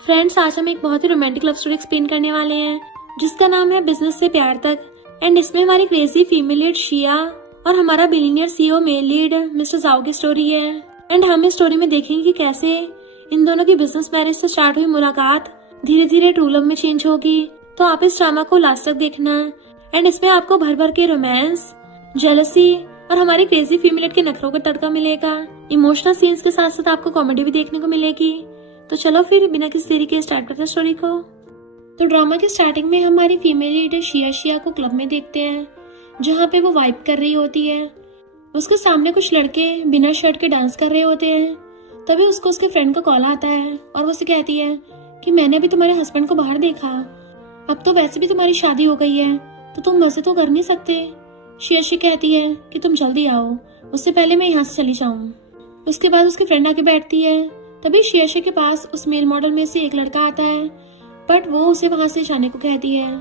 Friends, आज हम एक बहुत ही रोमांटिक लव स्टोरी एक्सप्लेन करने वाले हैं जिसका नाम है बिजनेस से प्यार तक। एंड इसमें हमारी क्रेजी फीमेल लीड शिया और हमारा billionaire CEO male lead mister जाओ की स्टोरी है। एंड हम इस स्टोरी में देखेंगे कि कैसे इन दोनों की बिजनेस मैरिज से स्टार्ट हुई मुलाकात धीरे धीरे ट्रू लव में चेंज होगी। तो आप इस ड्रामा को लास्ट तक देखना। एंड इसमें आपको भर भर के रोमांस, जेलसी और हमारी क्रेजी फीमेल लीड के नखरों का तड़का मिलेगा। इमोशनल सीन्स के साथ साथ आपको कॉमेडी भी देखने को मिलेगी। तो चलो फिर बिना किसी देरी के स्टार्ट करते हैं स्टोरी को। तो ड्रामा के स्टार्टिंग में हमारी फीमेल लीडर शिया को क्लब में देखते हैं जहाँ पे वो वाइब कर रही होती है। उसके सामने कुछ लड़के बिना शर्ट के डांस कर रहे होते हैं। तभी उसको उसके फ्रेंड का कॉल आता है और वो उसे कहती है कि मैंने अभी तुम्हारे हस्बैंड को बाहर देखा, अब तो वैसे भी तुम्हारी शादी हो गई है तो तुम मजे तो कर नहीं सकते। शिया कहती है कि तुम जल्दी आओ, उससे पहले मैं यहाँ से चली जाऊँ। उसके बाद उसकी फ्रेंड आके बैठती है। तभी शिया के पास उस मेल मॉडल में से एक लड़का आता है, बट वो उसे वहां से जाने को कहती है।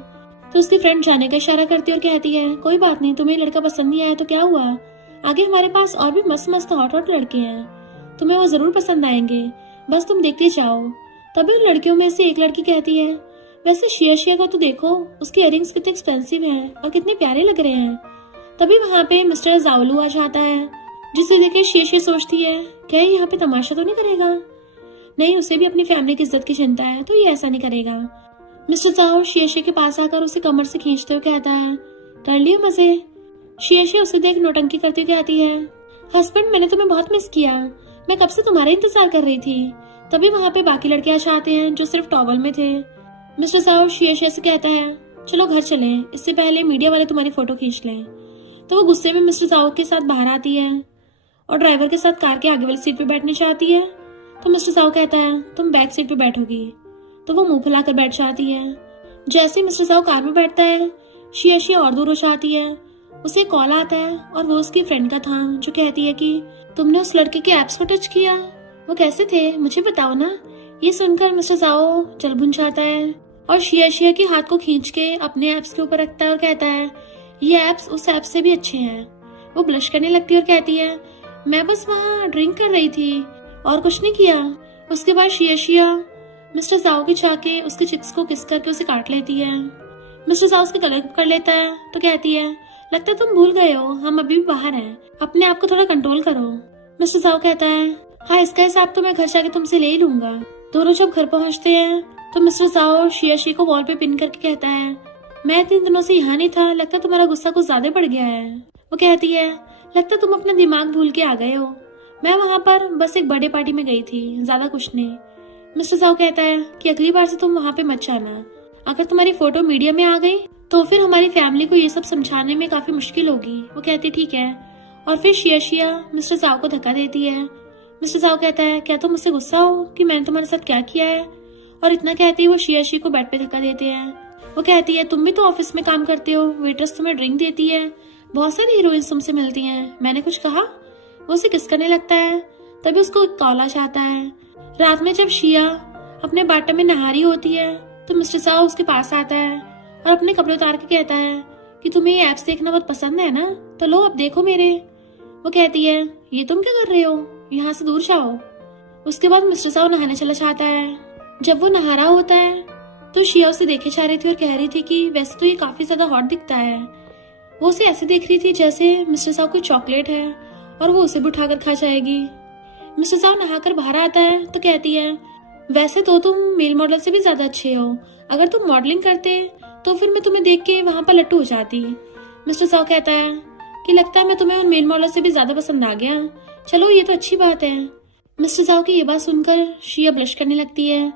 तो उसकी फ्रेंड जाने का इशारा करती है और कहती है कोई बात नहीं, तुम्हें लड़का पसंद नहीं आया तो क्या हुआ, आगे हमारे पास और भी मस्त मस्त हॉट लड़के हैं, तुम्हें वो जरूर पसंद आएंगे, बस तुम देखते जाओ। तभी उन लड़कियों में से एक लड़की कहती है वैसे शिया को तो देखो, उसके इयररिंग्स कितने एक्सपेंसिव हैं और कितने प्यारे लग रहे हैं। तभी वहाँ पे मिस्टर जाओलू आ जाता है, जिसे देखे शिया सोचती है क्या ये यहाँ पे तमाशा तो नहीं करेगा। नहीं, उसे भी अपनी फैमिली की इज्जत की चिंता है तो ये ऐसा नहीं करेगा। मिस्टर जाओ शिया के पास आकर उसे कमर से खींचते हुए कहता है कर लियो मजे। शिया उसे देख नौटंकी करती हुई कहती है हस्बैंड, मैंने तुम्हें बहुत मिस किया, मैं कब से तुम्हारा इंतजार कर रही थी। तभी वहाँ पे बाकी लड़के आ जाते हैं जो सिर्फ टॉवल में थे। मिस्टर जाओ शिया से कहता है चलो घर चले, इससे पहले मीडिया वाले तुम्हारी फोटो खींच लें। तो वो गुस्से में मिस्टर जाओ के साथ बाहर आती है और ड्राइवर के साथ कार के आगे वाली सीट पे बैठने चाहती है। तो मिस्टर साउ कहता है तुम बैक सीट पे बैठोगी। तो वो मुंह फुलाकर बैठ जाती है। जैसे ही मिस्टर साउ कार में बैठता है, शिया और दूर हो जाती है। उसे कॉल आता है और वो उसकी फ्रेंड का था जो कहती है कि तुमने उस लड़के के एप्स को टच किया, वो कैसे थे मुझे बताओ ना। ये सुनकर मिस्टर साउ जल भुन जाता है और शिया के हाथ को खींच के अपने एप्स के ऊपर रखता है और कहता है ये एप्स उस ऐप से भी अच्छे हैं। वो ब्लश करने लगती है और कहती है मैं बस वहाँ ड्रिंक कर रही थी और कुछ नहीं किया। उसके बाद शिया मिस्टर जाओ के जाके उसके चिप्स को किस करके उसे काट लेती है। मिस्टर जाओ उसके गले पकड़ लेता है तो कहती है लगता है तुम भूल गए हो, हम अभी भी बाहर हैं, अपने आप को थोड़ा कंट्रोल करो। मिस्टर जाओ कहता है हाँ, इसका हिसाब तो मैं घर जाके तुमसे ले ही लूंगा। दोनों जब घर पहुँचते हैं तो मिस्टर जाओ शिया को वॉल पे पिन करके कहता है मैं इतने दिनों से यहाँ नहीं था, लगता तुम्हारा गुस्सा कुछ ज्यादा बढ़ गया है। वो कहती है लगता तुम अपना दिमाग भूल के आ गए हो, मैं वहाँ पर बस एक बर्थडे पार्टी में गई थी, ज्यादा कुछ नहीं। मिस्टर साउ कहता है कि अगली बार से तुम वहाँ पे मत जाना, अगर तुम्हारी फोटो मीडिया में आ गई तो फिर हमारी फैमिली को ये सब समझाने में काफी मुश्किल होगी। वो कहती ठीक है और फिर शिया मिस्टर साउ को धक्का देती है। मिस्टर साउ कहता है क्या तुम मुझसे गुस्सा हो कि मैंने तुम्हारे साथ क्या किया है। और इतना कहती है वो शिया को बेड पे धक्का देते हैं। वो कहती है तुम भी तो ऑफिस में काम करते हो, वेट्रेस तुम्हें ड्रिंक देती है, बहुत सारी हीरोइंस तुमसे मिलती हैं, मैंने कुछ कहा। वो उसे किस करने लगता है। तभी उसको कॉल आ जाता है। रात में जब शिया अपने बाटम में नहा रही होती है तो मिस्टर साउ उसके पास आता है और अपने कपड़े उतार के कहता है कि तुम्हें ये एप्स देखना बहुत पसंद है ना, तो लो अब देखो मेरे। वो कहती है ये तुम क्या कर रहे हो, यहाँ से दूर जाओ। उसके बाद मिस्टर साउ नहाने चला जाता है। जब वो नहा रहा होता है तो शिया उसे देखे जा रही थी और कह रही थी कि वैसे तो ये काफी ज्यादा हॉट दिखता है। वो उसे ऐसे देख रही थी जैसे मिस्टर साउ कोई चॉकलेट है और वो उसे भी उठाकर खा जाएगी। मिस्टर साउ नहाकर बाहर आता है तो कहती है वैसे तो तुम मेल मॉडल से भी ज्यादा अच्छे हो, अगर तुम मॉडलिंग करते तो फिर मैं तुम्हें देख के वहाँ पर लट्टू हो जाती। मिस्टर साउ कहता है कि लगता है मैं तुम्हें उन मेल मॉडल से भी ज्यादा पसंद आ गया, चलो ये तो अच्छी बात है। मिस्टर साउ की ये बात सुनकर शिया ब्लश करने लगती है।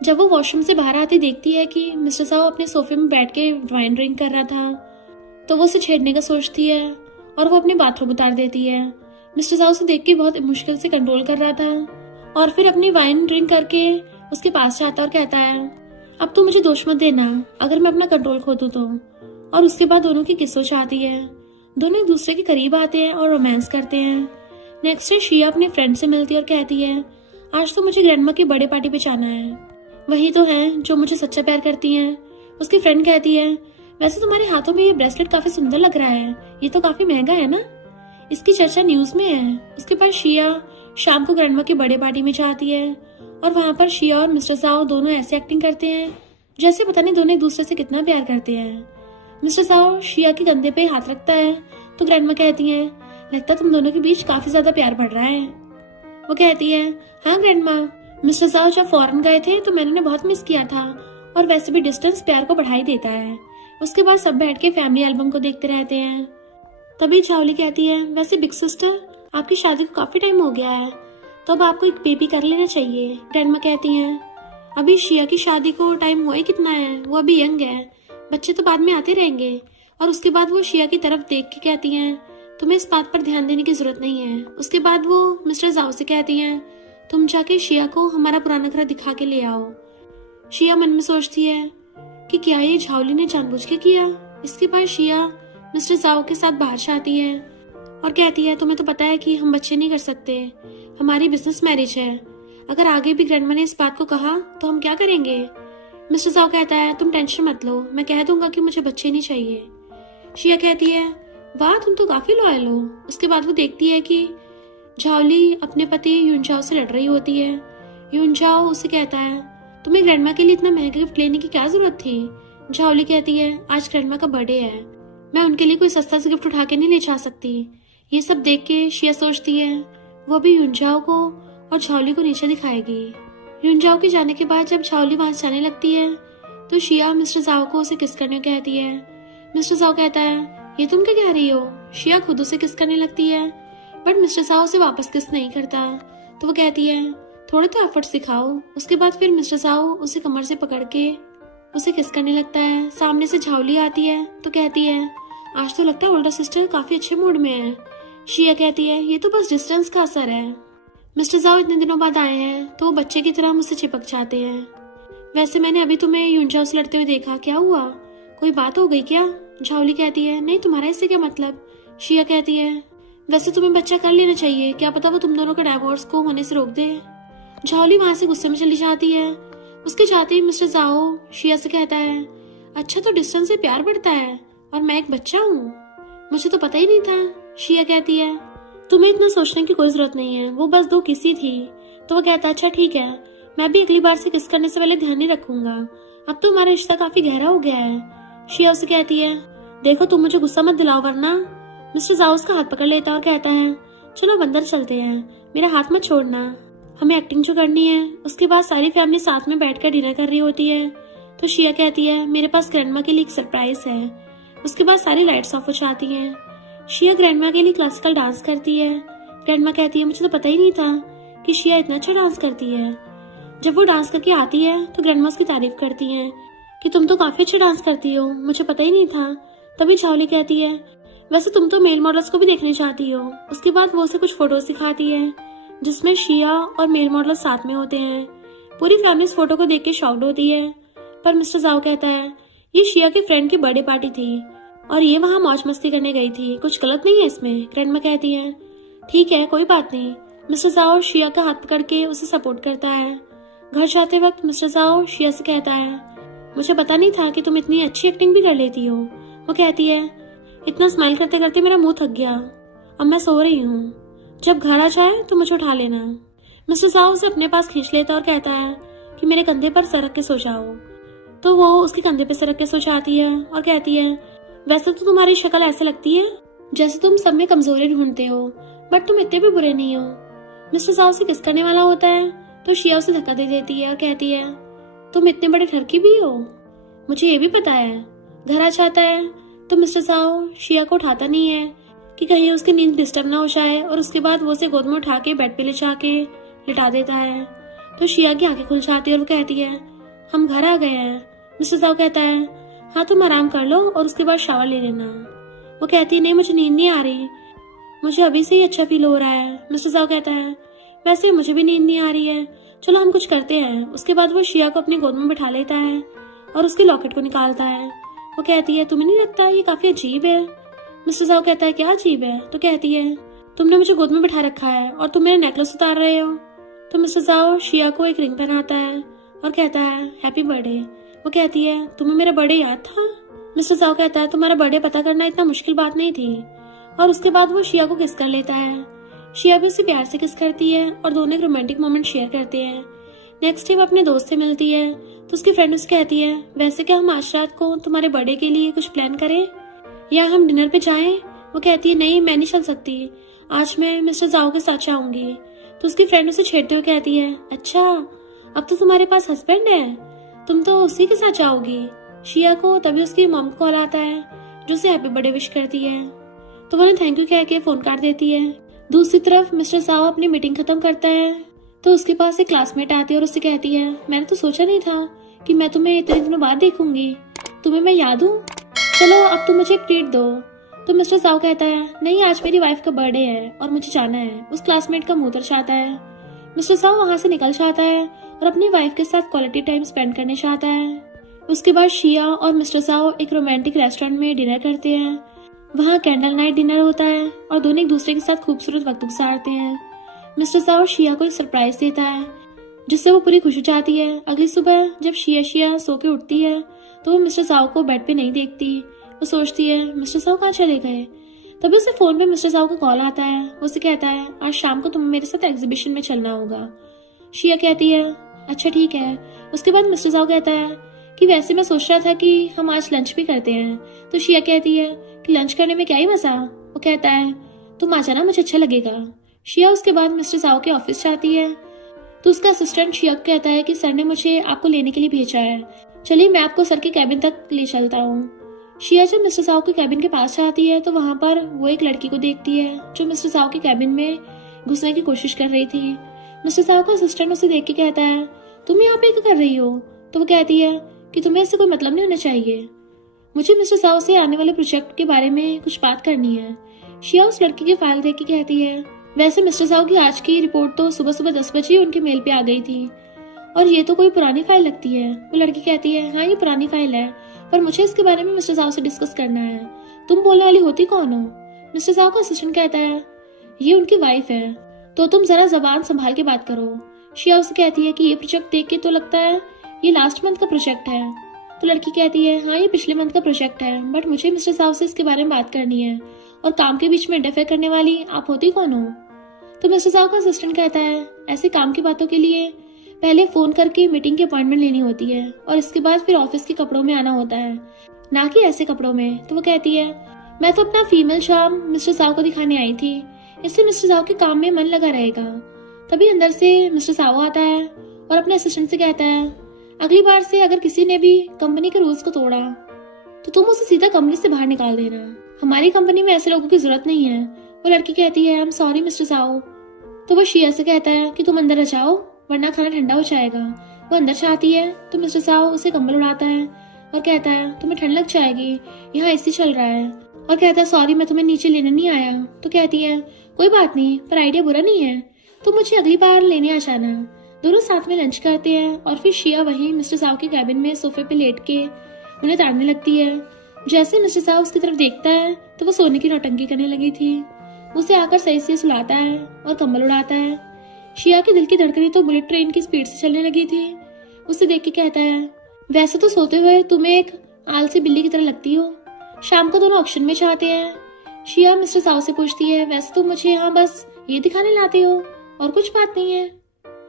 जब वो वॉशरूम से बाहर आती देखती है कि मिस्टर साउ अपने सोफे में बैठ के वाइन ड्रिंक कर रहा था, तो वो उसे छेड़ने का सोचती है और वो अपने बाथरूम उतार देती है। मिस्टर साउ उसे देख के बहुत मुश्किल से कंट्रोल कर रहा था और फिर अपनी वाइन ड्रिंक करके उसके पास जाता और कहता है अब तो मुझे दोष मत देना अगर मैं अपना कंट्रोल खो दूं तो। और उसके बाद दोनों की किस हो जाती है। दोनों एक दूसरे के करीब आते हैं और रोमांस करते हैं। नेक्स्ट डे शिया अपने फ्रेंड से मिलती है और कहती है आज तो मुझे ग्रैंडमा की बर्थडे पार्टी पे जाना है, वही तो है जो मुझे सच्चा प्यार करती हैं। उसकी फ्रेंड कहती है वैसे तुम्हारे हाथों में ये ब्रेसलेट काफी सुंदर लग रहा है, ये तो काफी महंगा है ना, इसकी चर्चा न्यूज में है। उसके बाद शिया शाम को ग्रैंडमा की बर्थडे पार्टी में जाती है और वहां पर शिया और मिस्टर जाओ दोनों ऐसे एक्टिंग करते हैं जैसे पता नहीं दोनों एक दूसरे से कितना प्यार करते हैं। मिस्टर जाओ शिया के कंधे पे हाथ रखता है तो ग्रैंडमा कहती है, लगता तुम दोनों के बीच काफी ज्यादा प्यार बढ़ रहा है। वो कहती है, हाँ ग्रैंडमा, मिस्टर जाओ जब फॉरेन गए थे तो मैंने उन्हें बहुत मिस किया था और वैसे भी डिस्टेंस प्यार को बढ़ा ही देता है। उसके बाद सब बैठ के फैमिली एल्बम को देखते रहते हैं। तभी चावली कहती है, वैसे बिग सिस्टर आपकी शादी को काफी टाइम हो गया है तो अब आपको एक बेबी कर लेना चाहिए। ग्रैंडमा कहती हैं, अभी शिया की शादी को टाइम हुआ ही कितना है, वो अभी यंग है, बच्चे तो बाद में आते रहेंगे। और उसके बाद वो शिया की तरफ देख के कहती हैं, तुम्हें इस बात पर ध्यान देने की जरूरत नहीं है। उसके बाद वो मिस्टर जाओ से कहती हैं, तुम जाके शिया को हमारा पुराना घर दिखा के ले आओ। शिया मन में सोचती है कि क्या ये झावली ने जानबूझ के किया। इसके बाद शिया मिस्टर जाओ के साथ बाहर से आती है और कहती है, तुम्हें तो पता है कि हम बच्चे नहीं कर सकते, हमारी बिजनेस मैरिज है, अगर आगे भी ग्रैंडमा ने इस बात को कहा तो हम क्या करेंगे। मिस्टर जाओ कहता है, तुम टेंशन मत लो, मैं कह दूंगा कि मुझे बच्चे नहीं चाहिए। शिया कहती है, वाह तुम तो काफी लॉयल हो। उसके बाद वो देखती है कि झावली अपने पति युनजाओ से लड़ रही होती है। युनजाओ उसे कहता है, तुम्हें ग्रैंडमा के लिए इतना महंगा गिफ्ट लेने की क्या जरूरत थी। झावली कहती है, आज ग्रैंडमा का बर्थडे है, मैं उनके लिए कोई सस्ता सा गिफ्ट उठा के नहीं ले जा सकती। ये सब देख के शिया सोचती है वो अभी युनजाओ को और झावली को नीचे दिखाएगी। युनजाओ के जाने के बाद जब झावली वहां से जाने लगती है तो शिया मिस्टर जाओ को उसे किस करने को कहती है। मिस्टर जाओ कहता है, ये तुम क्या कह रही हो। शिया खुद उसे किस करने लगती है बट मिस्टर जाओ उसे वापस किस नहीं करता तो वो कहती है, थोड़े तो एफर्ट्स दिखाओ। उसके बाद फिर मिस्टर जाओ उसे कमर से पकड़ के उसे किस करने लगता है। सामने से झावली आती है तो कहती है, आज तो लगता है ओल्डर सिस्टर काफी अच्छे मूड में है। शिया कहती है, ये तो बस डिस्टेंस का असर है, मिस्टर जाओ इतने दिनों बाद आए हैं तो वो बच्चे की तरह मुझसे चिपक जाते हैं। वैसे मैंने अभी तुम्हें युनजाओ से लड़ते हुए देखा, क्या हुआ, कोई बात हो गई क्या। झावली कहती है, नहीं तुम्हारा इससे क्या मतलब। शिया कहती है, वैसे तुम्हें बच्चा कर लेना चाहिए, क्या पता वो तुम दोनों के डाइवोर्स को होने से रोक दे। झावली वहां से गुस्से में चली जाती है। उसके जाते ही मिस्टर जाओ शिया से कहता है, अच्छा तो डिस्टेंस से प्यार बढ़ता है और मैं एक बच्चा हूँ, मुझे तो पता ही नहीं था। शिया कहती है, तुम्हें इतना सोचने की कोई जरूरत नहीं है, वो बस दो किसी थी। तो वो कहता है, अच्छा ठीक है, मैं भी अगली बार से किस करने से पहले ध्यान नहीं रखूंगा, अब तो हमारा रिश्ता काफी गहरा हो गया है। शिया उसे कहती है, देखो तुम मुझे गुस्सा मत दिलाओ वरना। मिस्टर जाओ उसका हाथ पकड़ लेता और कहता है, चलो अब अंदर चलते हैं, मेरा हाथ मत छोड़ना, हमें एक्टिंग जो करनी है। उसके बाद सारी फैमिली साथ में बैठकर डिनर कर रही होती है तो शिया कहती है, मेरे पास ग्रैंडमा के लिए एक सरप्राइज है। उसके बाद सारी लाइट्स ऑफ हो जाती हैं। शिया ग्रैंडमा के लिए क्लासिकल डांस करती है। ग्रैंडमा कहती है, मुझे तो पता ही नहीं था कि शिया इतना अच्छा डांस करती है। जब वो डांस करके आती है तो ग्रैंडमा उसकी तारीफ करती हैं कि तुम तो काफी अच्छा डांस करती हो, मुझे पता ही नहीं था। तभी झावली कहती है, वैसे तुम तो मेल मॉडल्स को भी देखने चाहती हो। उसके बाद वो उसे कुछ फोटोज दिखाती है जिसमें शिया और मेल मॉडल साथ में होते हैं। पूरी फैमिली इस फोटो को देख के शॉक्ड होती है पर मिस्टर जाओ कहता है, ये शिया की फ्रेंड की बर्थडे पार्टी थी और ये वहाँ मौज मस्ती करने गई थी, कुछ गलत नहीं है इसमें। ग्रैंडमा कहती है, ठीक है कोई बात नहीं। मिस्टर जाओ शिया का हाथ पकड़ के उसे सपोर्ट करता है। घर जाते वक्त मिस्टर जाओ शिया से कहता है, मुझे पता नहीं था कि तुम इतनी अच्छी एक्टिंग भी कर लेती हो। वो कहती है, इतना स्माइल करते करते मेरा मुंह थक गया, अब मैं सो रही हूँ, जब घर आ जाए तो मुझे उठा लेना। मिस्टर जाओ उसे अपने पास खींच लेता और कहता है कि मेरे कंधे पर सरक के सो जाओ। तो वो उसके कंधे पे सरक के सो जाती है और कहती है, वैसे तो तुम्हारी शक्ल ऐसे लगती है जैसे तुम सब में कमजोरी ढूंढते हो बट तुम इतने भी बुरे नहीं हो। मिस्टर जाओ से किस करने वाला होता है तो शिया उसे धक्का दे देती है और कहती है, तुम इतने बड़े ठरकी भी हो, मुझे ये भी पता है। घर आ जाता है तो मिस्टर जाओ शिया को उठाता नहीं है कि कहीं उसकी नींद डिस्टर्ब ना हो जाए और उसके बाद वो उसे गोद में उठा के बेड पे ले जाके लिटा देता है। तो शिया की आंखें खुल जाती है और वो कहती है, हम घर आ गए हैं। मिस्टर जाओ कहता है, हाँ तुम आराम कर लो और उसके बाद शावर ले लेना। वो कहती है, नहीं मुझे नींद नहीं आ रही, मुझे अभी से ही अच्छा फील हो रहा है। मिस्टर जाओ कहता है, वैसे मुझे भी नींद नहीं आ रही है, चलो हम कुछ करते हैं। उसके बाद वो शिया को अपनी गोद में बिठा लेता है और उसके लॉकेट को निकालता है। वो कहती है, तुम्हें नहीं लगता ये काफी अजीब है। मिस्टर जाओ कहता है, क्या अजीब है। तो कहती है, तुमने मुझे गोद में बिठा रखा है और तुम मेरा नेकलेस उतार रहे हो। तो मिस्टर जाओ शिया को एक रिंग पहनाता है और कहता है, हैप्पी बर्थडे। वो कहती है, तुम्हें मेरा बर्थडे याद था। मिस्टर जाओ कहता है, तुम्हारा बर्थडे पता करना इतना मुश्किल बात नहीं थी। और उसके बाद वो शिया को किस कर लेता है। शिया भी उसे प्यार से किस करती है और दोनों एक रोमांटिक मोमेंट शेयर करते हैं। नेक्स्ट डे वो अपने दोस्त से मिलती है तो उसकी फ्रेंड उससे कहती है, वैसे क्या हम आज रात को तुम्हारे बर्थडे के लिए कुछ प्लान करें या हम डिनर पे जाएं? वो कहती है, नहीं मैं नहीं चल सकती, आज मैं मिस्टर जाओ के साथ जाऊंगी। तो उसकी फ्रेंड उसे छेड़ते हुए कहती है, अच्छा अब तो तुम्हारे पास हस्बैंड है, तुम तो उसी के साथ जाओगी। शिया को तभी उसकी मॉम कॉल आता है जो उसे हैप्पी बर्थडे विश करती है, तो वो थैंक यू कह के फोन काट देती है। दूसरी तरफ मिस्टर साओ अपनी मीटिंग खत्म करता है तो उसके पास एक क्लासमेट आती है और उससे कहती है, मैंने तो सोचा नहीं था कि मैं तुम्हें इतने दिनों बाद देखूंगी, तुम्हें मैं याद हूँ, चलो अब तुम मुझे एक ट्रीट दो। तो मिस्टर साओ कहता है, नहीं आज मेरी वाइफ का बर्थडे है और मुझे जाना है। उस क्लासमेट का मुंह तरसाता है। मिस्टर साओ वहां से निकल जाता है और अपनी वाइफ के साथ क्वालिटी टाइम स्पेंड करने चाहता है। उसके बाद शिया और मिस्टर साओ एक रोमांटिक रेस्टोरेंट में डिनर करते हैं। वहाँ कैंडल नाइट डिनर होता है और दोनों एक दूसरे के साथ खूबसूरत वक्त गुजारते हैं। मिस्टर साओ शिया को एक सरप्राइज देता है जिससे वो पूरी खुश हो जाती है। अगली सुबह जब शिया सो के उठती है तो वो मिस्टर साओ को बेड पे नहीं देखती। वो सोचती है मिस्टर साओ कहाँ चले गए। तभी उसे फोन पे मिस्टर साओ का कॉल आता है। वो उसे कहता है, आज शाम को तुम्हें मेरे साथ एग्जीबिशन में चलना होगा। शिया कहती है, अच्छा ठीक है। उसके बाद मिस्टर साओ कहता है कि वैसे मैं सोच रहा था कि हम आज लंच भी करते हैं। तो शिया कहती है कि लंच करने में क्या ही मजा। वो कहता है, तुम आ जाना, मुझे अच्छा लगेगा। शिया उसके बाद मिस्टर साओ के ऑफिस जाती है तो उसका असिस्टेंट शिया को कहता है कि सर ने मुझे आपको लेने के लिए भेजा है, चलिए मैं आपको सर के कैबिन तक ले चलता हूँ। शिया जब मिस्टर साओ के कैबिन के पास जाती है तो वहां पर वो एक लड़की को देखती है जो मिस्टर साओ के कैबिन में घुसने की कोशिश कर रही थी। मिस्टर साओ का असिस्टेंट उसे देख के कहता है, तुम यहाँ पे क्या कर रही हो। तो वो कहती है कि तुम्हें इससे कोई मतलब नहीं होना चाहिए, मुझे मिस्टर साओ से आने वाले प्रोजेक्ट के बारे में कुछ बात करनी है। शिया उस लड़की की फाइल देख के कहती है, वैसे मिस्टर साओ की आज की रिपोर्ट तो सुबह सुबह 10 बजे उनके मेल पे आ गई थी और ये तो कोई पुरानी फाइल लगती है। वो लड़की कहती है, हाँ ये पुरानी फाइल है पर मुझे इसके बारे में मिस्टर साओ से डिस्कस करना है, तुम बोलने वाली होती कौन हो। मिस्टर साओ का असिस्टेंट कहता है, ये उनकी वाइफ है, तो तुम जरा जबान संभाल के बात करो। शिया उसे कहती है कि ये प्रोजेक्ट देख के तो लगता है ये लास्ट मंथ का प्रोजेक्ट है। तो लड़की कहती है, हाँ ये पिछले मंथ का प्रोजेक्ट है बट मुझे मिस्टर साओ से इसके बारे में बात करनी है और काम के बीच में इंटरफेयर करने वाली आप होती कौन हो। तो मिस्टर साओ का असिस्टेंट कहता है, ऐसे काम की बातों के लिए पहले फोन करके मीटिंग की अपॉइंटमेंट लेनी होती है और इसके बाद फिर ऑफिस के कपड़ों में आना होता है, ना कि ऐसे कपड़ों में। तो वो कहती है, मैं तो अपना फीमेल शाम मिस्टर साओ को दिखाने आई थी, इसलिए मिस्टर साओ के काम में मन लगा रहेगा। तभी अंदर से मिस्टर साओ आता है और अपने असिस्टेंट से कहता है, अगली बार से अगर किसी ने भी कंपनी के रूल्स को तोड़ा तो तुम उसे सीधा कंपनी से बाहर निकाल देना, हमारी कंपनी में ऐसे लोगों की जरूरत नहीं है। वो लड़की कहती है, I am sorry mister Sao. तो वो शिया से कहता है कि तुम अंदर आ जाओ वरना खाना ठंडा हो जाएगा। वो अंदर से आती है तो मिस्टर साओ उसे कंबल उड़ाता है और कहता है, तुम्हें ठंड लग जाएगी, यहाँ एसी चल रहा है। और कहता है, सॉरी मैं तुम्हें नीचे लेने नहीं आया। तो कहती है, कोई बात नहीं, पर आइडिया बुरा नहीं है, तो मुझे अगली बार लेने आ जाना। दोनों साथ में लंच करते हैं और फिर शिया वहीं मिस्टर साओ के कैबिन में सोफे पे लेट के उन्हें ताड़ने लगती है। जैसे मिस्टर साओ उसकी तरफ देखता है तो वो सोने की नौटंकी करने लगी थी। उसे आकर सही से सुलाता है और कंबल उड़ाता है। शिया की दिल की धड़कनी तो बुलेट ट्रेन की स्पीड से चलने लगी थी। उसे देख के कहता है, वैसे तो सोते हुए तुम्हें एक आलसी बिल्ली की तरह लगती हो। शाम को दोनों ऑक्शन में जाते हैं। शिया मिस्टर साओ से पूछती है, वैसे तो मुझे यहाँ बस ये दिखाने लाते हो और कुछ बात नहीं है।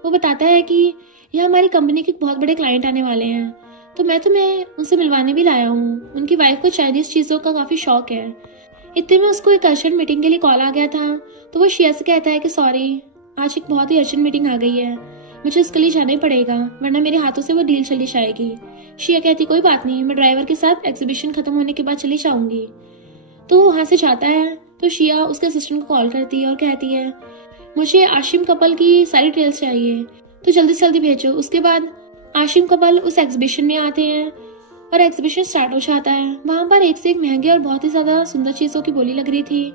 वो बताता है कि यह हमारी कंपनी के बहुत बड़े क्लाइंट आने वाले हैं, तो मैं तुम्हें उनसे मिलवाने भी लाया हूँ। उनकी वाइफ को चाइनीज चीजों का काफी शौक है। इतने में उसको एक अर्जेंट मीटिंग के लिए कॉल आ गया था, तो वो शिया से कहता है कि सॉरी आज एक बहुत ही अर्जेंट मीटिंग आ गई है, मुझे इसके लिए जाना ही पड़ेगा वरना मेरे हाथों से वो डील चली जाएगी। शिया कहती, कोई बात नहीं, मैं ड्राइवर के साथ एग्जीबिशन खत्म होने के बाद चली जाऊंगी। तो वहां से जाता है तो शिया उसके असिस्टेंट को कॉल करती है और कहती है, मुझे आशिम कपल की सारी डिटेल्स चाहिए, तो जल्दी से जल्दी भेजो। उसके बाद आशिम कपल उस एग्जीबिशन में आते हैं और एग्जीबिशन स्टार्ट हो जाता है। वहां पर एक से एक महंगे और बहुत ही ज्यादा सुंदर चीजों की बोली लग रही थी।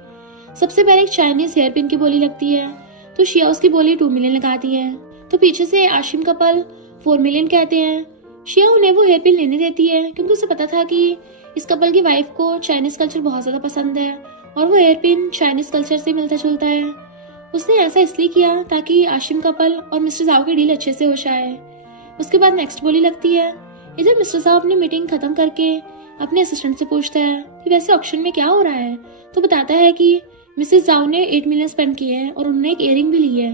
सबसे पहले एक चाइनीज हेयर पिन की बोली लगती है, तो शिया उसकी बोली 2 मिलियन लगाती है। तो पीछे से आशिम कपल 4 मिलियन कहते हैं। शिया उन्हें वो हेयर पिन लेने देती है क्योंकि उसे पता था कि इस कपल की वाइफ को चाइनीज कल्चर बहुत ज्यादा पसंद है और वो हेयर पिन चाइनीज कल्चर से मिलता जुलता है। उसने ऐसा इसलिए किया ताकि आशिम कपल और मिस्टर साओ की डील अच्छे से हो जाए। उसके बाद नेक्स्ट बोली लगती है। इधर मिस्टर साओ अपनी मीटिंग खत्म करके अपने असिस्टेंट से पूछता है कि वैसे ऑक्शन में क्या हो रहा है। तो बताता है कि मिसेस जाओ ने 8 मिलियन स्पेंड किए हैं और उन्होंने एक इयरिंग भी ली है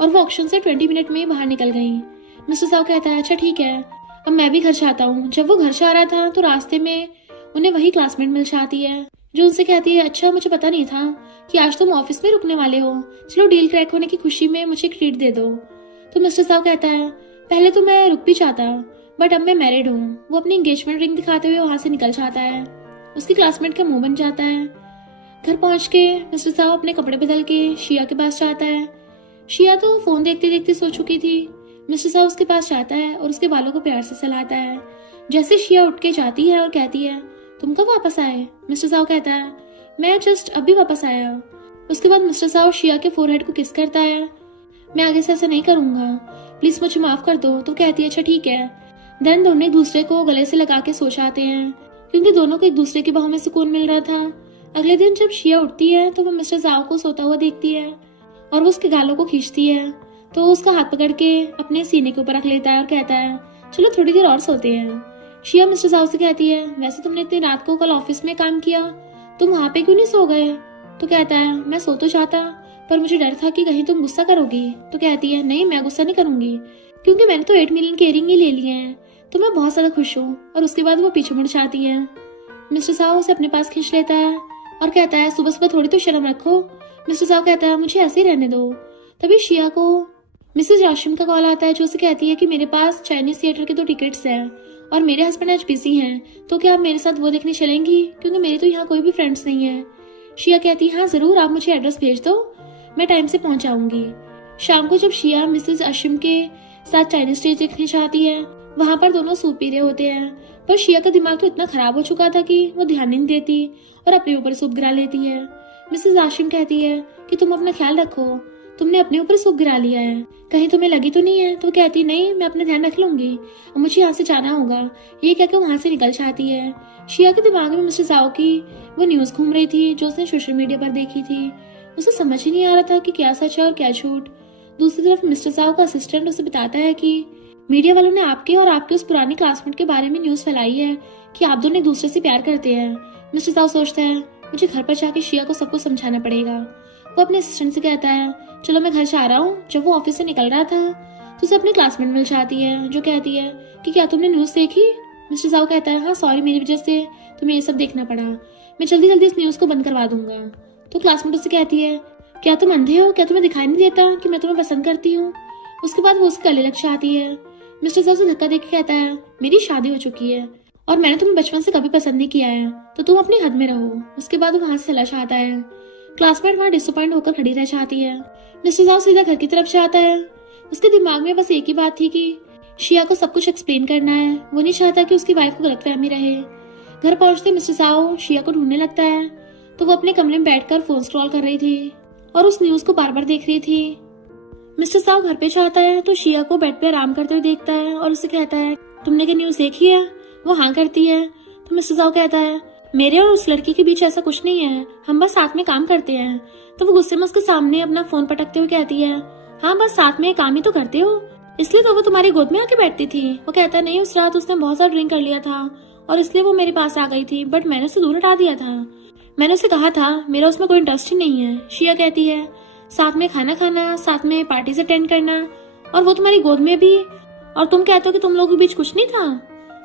और वो ऑक्शन से 20 मिनट में ही बाहर निकल गई। मिस्टर जाओ कहता है अच्छा ठीक है, अब मैं भी घर जाता हूँ। जब वो घर जा रहा था तो रास्ते में उन्हें वही क्लासमेट मिल जाती है जो उनसे कहती है अच्छा मुझे पता नहीं था कि आज तुम ऑफिस में रुकने वाले हो, चलो डील क्रैक होने की खुशी में मुझे एक ट्रीट दे दो। तो मिस्टर साहब कहता है पहले तो मैं रुक भी चाहता बट अब मैं मैरिड हूँ। वो अपनी एंगेजमेंट रिंग दिखाते हुए वहां से निकल जाता है। उसकी क्लासमेट का मुंह बन जाता है। घर पहुंच के मिस्टर साहब अपने कपड़े बदल के शिया के पास जाता है। शिया तो फोन देखते देखते सो चुकी थी। मिस्टर साहब उसके पास जाता है और उसके बालों को प्यार से सहलाता है। जैसे शिया उठ के जाती है और कहती है तुम कब वापस आए? मिस्टर साहब कहता है मैं जस्ट अभी वापस आया। उसके बाद मिस्टर साहब शिया के फोरहेड को किस करता है। मैं आगे से ऐसा नहीं करूंगा, प्लीज मुझे माफ कर दो। तो कहती है अच्छा ठीक है। देन दोनों एक दूसरे को गले से लगा के सो जाते हैं क्योंकि दोनों को एक दूसरे की बाहों में सुकून मिल रहा था। अगले दिन जब शिया उठती है तो वो मिस्टर साहब को सोता हुआ देखती है और वो उसके गालों को खींचती है तो उसका हाथ पकड़ के अपने सीने के ऊपर रख लेता है और कहता है चलो थोड़ी देर और सोते हैं। शिया मिस्टर साहब से कहती है वैसे तुमने इतनी रात को कल ऑफिस में काम किया, तुम वहां पे क्यों नहीं सो गए? तो कहता है मैं सो तो जाता पर मुझे डर था कि कहीं तुम गुस्सा करोगी। तो कहती है नहीं मैं गुस्सा नहीं करूंगी क्योंकि मैंने तो 8 मिलियन के रिंग ही ले लिए हैं, तो मैं बहुत ज्यादा खुश हूँ। और उसके बाद वो पीछे मुड़ जाती है। मिस्टर साहब उसे अपने पास खींच लेता है और कहता है सुबह सुबह थोड़ी तो शर्म रखो। मिस्टर साहब कहता है मुझे ऐसे ही रहने दो। तभी शिया को मिसेज आशिम का कॉल आता है जो उसे कहती है कि मेरे पास चाइनीज थिएटर के 2 टिकट्स हैं और मेरे हस्बैंड आज बिजी हैं, तो क्या आप मेरे साथ वो देखने चलेंगी क्योंकि मेरे तो यहाँ कोई भी फ्रेंड्स नहीं है। शिया कहती है हाँ जरूर, आप मुझे एड्रेस भेज दो, मैं टाइम से पहुंच जाऊंगी। शाम को जब शिया मिसेज आशिम के साथ चाइनीज स्टेज देखने जाती है वहां पर दोनों सूप पी रहे होते हैं पर शिया का दिमाग तो इतना खराब हो चुका था कि वो ध्यान नहीं देती और अपने ऊपर सूप गिरा लेती है। मिसेज आशिम कहती है कि तुम अपना ख्याल रखो, तुमने अपने ऊपर सूप गिरा लिया है, कहीं तुम्हें लगी तो नहीं है? तो कहती नहीं मैं अपना ध्यान रख लूंगी, अब मुझे यहाँ से जाना होगा। ये कहकर वहां से निकल जाती है। शिया के दिमाग में मिस्टर साओ की वो न्यूज घूम रही थी जो उसने सोशल मीडिया पर देखी थी। उसे समझ ही नहीं आ रहा था कि क्या सच है और क्या झूठ। दूसरी तरफ मिस्टर साओ का असिस्टेंट उसे बताता है कि मीडिया वालों ने आपके और आपके उस पुरानी क्लासमेट के बारे में न्यूज फैलाई है कि आप दोनों एक दूसरे से प्यार करते हैं। मिस्टर साओ सोचता है मुझे घर पर जाके शिया को सब कुछ समझाना पड़ेगा। वो अपने असिस्टेंट से कहता है चलो मैं घर जा रहा हूँ। जब वो ऑफिस से निकल रहा था तो उसे अपनी क्लासमेट मिल जाती है जो कहती है कि क्या तुमने न्यूज देखी? मिस्टर साओ कहता है हाँ सॉरी, मेरी वजह से तुम्हें ये सब देखना पड़ा, मैं जल्दी जल्दी इस न्यूज को बंद करवा दूंगा। तो क्लासमेट उससे कहती है क्या तुम अंधे हो, क्या तुम्हें दिखाई नहीं देता कि मैं तुम्हें पसंद करती हूँ? उसके बाद वो उसके गले लग जाती है। मिस्टर साहब से धक्का देके कहता है मेरी शादी हो चुकी है और मैंने तुम्हें बचपन से कभी पसंद नहीं किया है, तो तुम अपनी हद में रहो। उसके बाद वो वहां से चला जाता है। क्लासमेट वहां डिसअपॉइंट होकर खड़ी रह जाती है। मिस्टर साहब सीधा घर की तरफ जाता है। उसके दिमाग में बस एक ही बात थी कि शिया को सब कुछ एक्सप्लेन करना है। वो नहीं चाहता कि उसकी वाइफ को गलतफहमी रहे। घर पहुंचते मिस्टर साहब शिया को ढूंढने लगता है तो वो अपने कमरे में बैठकर फोन स्क्रॉल कर रही थी और उस न्यूज को बार बार देख रही थी। मिस्टर साहब घर पे जाता है तो शिया को बेड पे आराम करते हुए देखता है और उसे कहता है तुमने क्या न्यूज देखी है? वो हाँ करती है। तो मिस्टर साहब कहता है मेरे और उस लड़की के बीच ऐसा कुछ नहीं है, हम बस साथ में काम करते हैं। तो वो गुस्से में उसके सामने अपना फोन पटकते हुए कहती है हाँ बस साथ में काम ही तो करते हो, इसलिए तो वो तुम्हारी गोद में आके बैठती थी। वो कहता है नहीं, उस रात उसने बहुत सारा ड्रिंक कर लिया था और इसलिए वो मेरे पास आ गई थी, बट मैंने उसे दूर हटा दिया था। मैंने उसे कहा था मेरा उसमें कोई इंटरेस्ट ही नहीं है। शिया कहती है साथ में खाना खाना, साथ में पार्टीज अटेंड करना और वो तुम्हारी गोद में भी, और तुम कहते हो कि तुम लोगों के बीच कुछ नहीं था।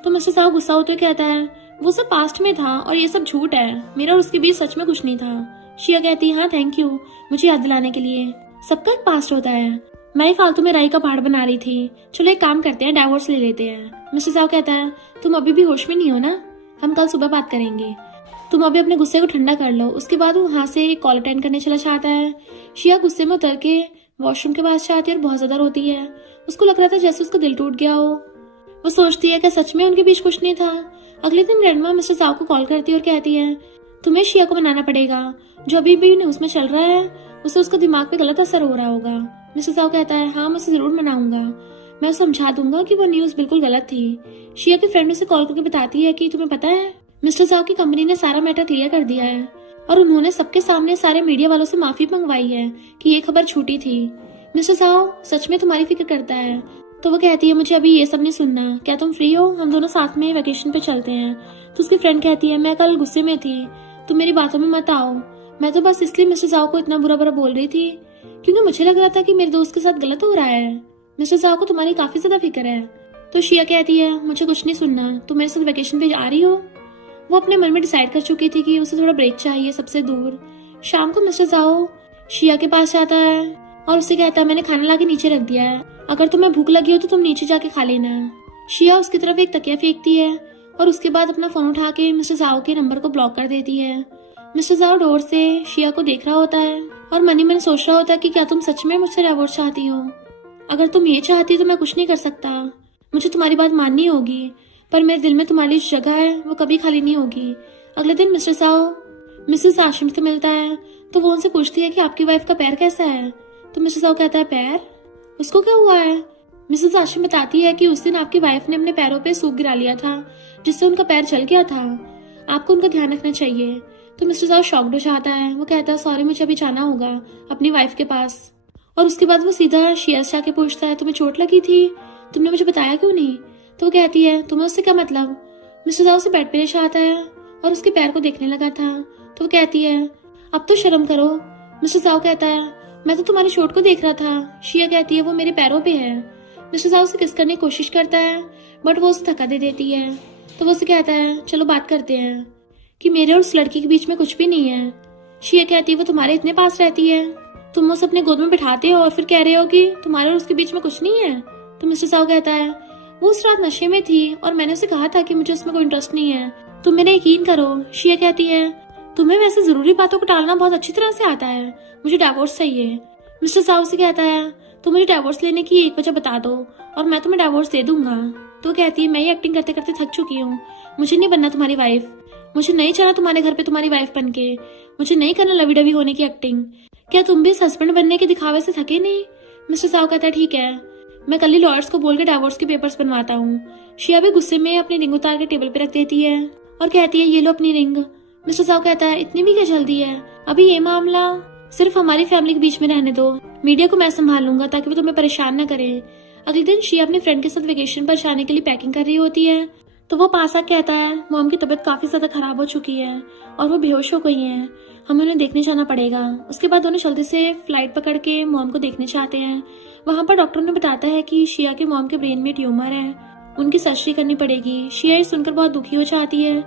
तो मिस्टर साहब गुस्सा होते हुए कहता है वो सब पास्ट में था और ये सब झूठ है, मेरा और उसके बीच सच में कुछ नहीं था। शिया कहती है हाँ थैंक यू मुझे याद दिलाने के लिए, सबका एक पास्ट होता है, मैं ही फालतू में राई का पहाड़ बना रही थी, चलो एक काम करते हैं डाइवोर्स ले लेते हैं। मिस्टर साहब कहता है तुम अभी भी होश में नहीं हो ना, हम कल सुबह बात करेंगे, तुम अभी अपने गुस्से को ठंडा कर लो। उसके बाद वो वहां से कॉल अटेंड करने चला जाता है। शिया गुस्से में उतर के वॉशरूम के पास जाती है और बहुत ज्यादा रोती है। उसको लग रहा था जैसे उसका दिल टूट गया हो। वो सोचती है कि सच में उनके बीच कुछ नहीं था। अगले दिन ग्रैंडमा मिस्टर साहब को कॉल करती है और कहती है तुम्हें शिया को मनाना पड़ेगा, जो अभी भी न्यूज में चल रहा है उसे उसका दिमाग पे गलत असर हो रहा होगा। मिस्टर साहब कहता है हाँ मैं उसे जरूर मनाऊंगा, मैं उसे समझा दूंगा कि वो न्यूज बिल्कुल गलत थी। शिया की फ्रेंड उसे कॉल करके बताती है कि तुम्हें पता है मिस्टर साहब की कंपनी ने सारा मैटर क्लियर कर दिया है और उन्होंने सबके सामने सारे मीडिया वालों से माफी मंगवाई है कि ये खबर झूठी थी। मिस्टर साहब सच में तुम्हारी फिक्र करता है। तो वो कहती है मुझे अभी ये सब नहीं सुनना, क्या तुम फ्री हो, हम दोनों साथ में वेकेशन पे चलते हैं। तो उसकी फ्रेंड कहती है मैं कल गुस्से में थी, तुम मेरी बातों में मत आओ, मैं तो बस इसलिए मिस्टर जाओ को इतना बुरा बुरा बोल रही थी क्योंकि मुझे लग रहा था कि मेरे दोस्त के साथ गलत हो रहा है। मिस्टर जाओ को तुम्हारी काफी ज्यादा फिक्र है। तो शिया कहती है, मुझे कुछ नहीं सुनना, तुम मेरे साथ वेकेशन पे आ रही हो। वो अपने मन में डिसाइड कर चुकी थी कि उसे थोड़ा ब्रेक चाहिए सबसे दूर। शाम को मिस्टर जाओ शिया के पास जाता है और उससे कहता है, मैंने खाना लाके नीचे रख दिया है, अगर तुम्हें भूख लगी हो तो तुम नीचे जाके खा लेना। शिया उसकी तरफ एक तकिया फेंकती है और उसके बाद अपना फोन उठा के मिस्टर जाओ के नंबर को ब्लॉक कर देती है। मिस्टर जाओ डोर से शिया को देख रहा होता है और मन ही मन सोच रहा होता है कि क्या तुम सच में मुझसे डिवोर्स चाहती हो? अगर तुम ये चाहती तो मैं कुछ नहीं कर सकता, मुझे तुम्हारी बात माननी होगी, पर मेरे दिल में तुम्हारी जो जगह है वो कभी खाली नहीं होगी। अगले दिन मिस्टर जाओ मिसेस आशिम से मिलता है तो वो उनसे पूछती है कि आपकी वाइफ का पैर कैसा है? तो मिस्टर जाओ कहता है, पैर? उसको क्या हुआ है? मिसेस आशिम बताती है कि उस दिन आपकी वाइफ ने अपने पैरों पे सूप गिरा लिया था जिससे उनका पैर जल गया था, आपको उनका ध्यान रखना चाहिए। तो मिस्टर जाओ शॉक्ड हो जाता है। वो कहता है, सॉरी, मुझे अभी जाना होगा अपनी वाइफ के पास। और उसके बाद वो सीधा शिया से जाके पूछता है, तुम्हें चोट लगी थी, तुमने मुझे बताया क्यों नहीं? तो वो कहती है, तुम्हें उससे क्या मतलब? मिस्टर जाओ से बेड पे लेटा आता है और उसके पैर को देखने लगा था। तो वो कहती है, अब तो शर्म करो। मिस्टर जाओ कहता है, मैं तो तुम्हारी चोट को देख रहा था। शिया कहती है, वो मेरे पैरों पे है। मिस्टर जाओ उसे किस करने की कोशिश करता है बट वो उसे धक्का दे देती है। तो वो उसे कहता है, चलो बात करते हैं कि मेरे और उस लड़की के बीच में कुछ भी नहीं है। शिया कहती है, वो तुम्हारे इतने पास रहती है, तुम उसे अपने गोद में बिठाते हो और फिर कह रहे हो कि तुम्हारे और उसके बीच में कुछ नहीं है। तो मिस्टर जाओ कहता है, वो उस रात नशे में थी और मैंने उसे कहा था कि मुझे उसमें कोई इंटरेस्ट नहीं है, तुम मेरा यकीन करो। शिया कहती है, तुम्हें वैसे जरूरी बातों को टालना बहुत अच्छी तरह से आता है, मुझे डिवोर्स चाहिए। मिस्टर जाओ से कहता है, तुम मुझे डिवोर्स लेने की एक वजह बता दो और मैं तुम्हें डिवोर्स दे दूंगा। तो वो कहती है, मैं ये एक्टिंग करते करते थक चुकी हूँ, मुझे नहीं बनना तुम्हारी वाइफ, मुझे नहीं चला तुम्हारे घर पे तुम्हारी वाइफ बन के, मुझे नहीं करना लवी डवी होने की एक्टिंग। क्या तुम भी इस हस्बैंड बनने के दिखावे से थके नहीं? मिस्टर साहब कहता है, ठीक है, मैं कल ही लॉयर्स को बोल के डिवोर्स के पेपर्स बनवाता हूँ। शिया भी गुस्से में अपनी रिंग उतार के टेबल पे रख देती है और कहती है, ये लो अपनी रिंग। मिस्टर साहब कहता है, इतनी भी क्या जल्दी है, अभी ये मामला सिर्फ हमारी फैमिली के बीच में रहने दो, मीडिया को मैं संभाल लूंगा ताकि वो तुम्हें परेशान न करे। अगले दिन शिया अपने फ्रेंड के साथ वेकेशन पर जाने के लिए पैकिंग कर रही होती है तो वो पास आके कहता है, मॉम की तबीयत काफी ज्यादा खराब हो चुकी है और वो बेहोश हो गई हैं, हमें उन्हें देखने जाना पड़ेगा। उसके बाद दोनों जल्दी से फ्लाइट पकड़ के मॉम को देखने चाहते हैं। वहाँ पर डॉक्टर ने बताता है कि शिया के मॉम के ब्रेन में ट्यूमर है, उनकी सर्जरी करनी पड़ेगी। शिया ये सुनकर बहुत दुखी हो जाती है,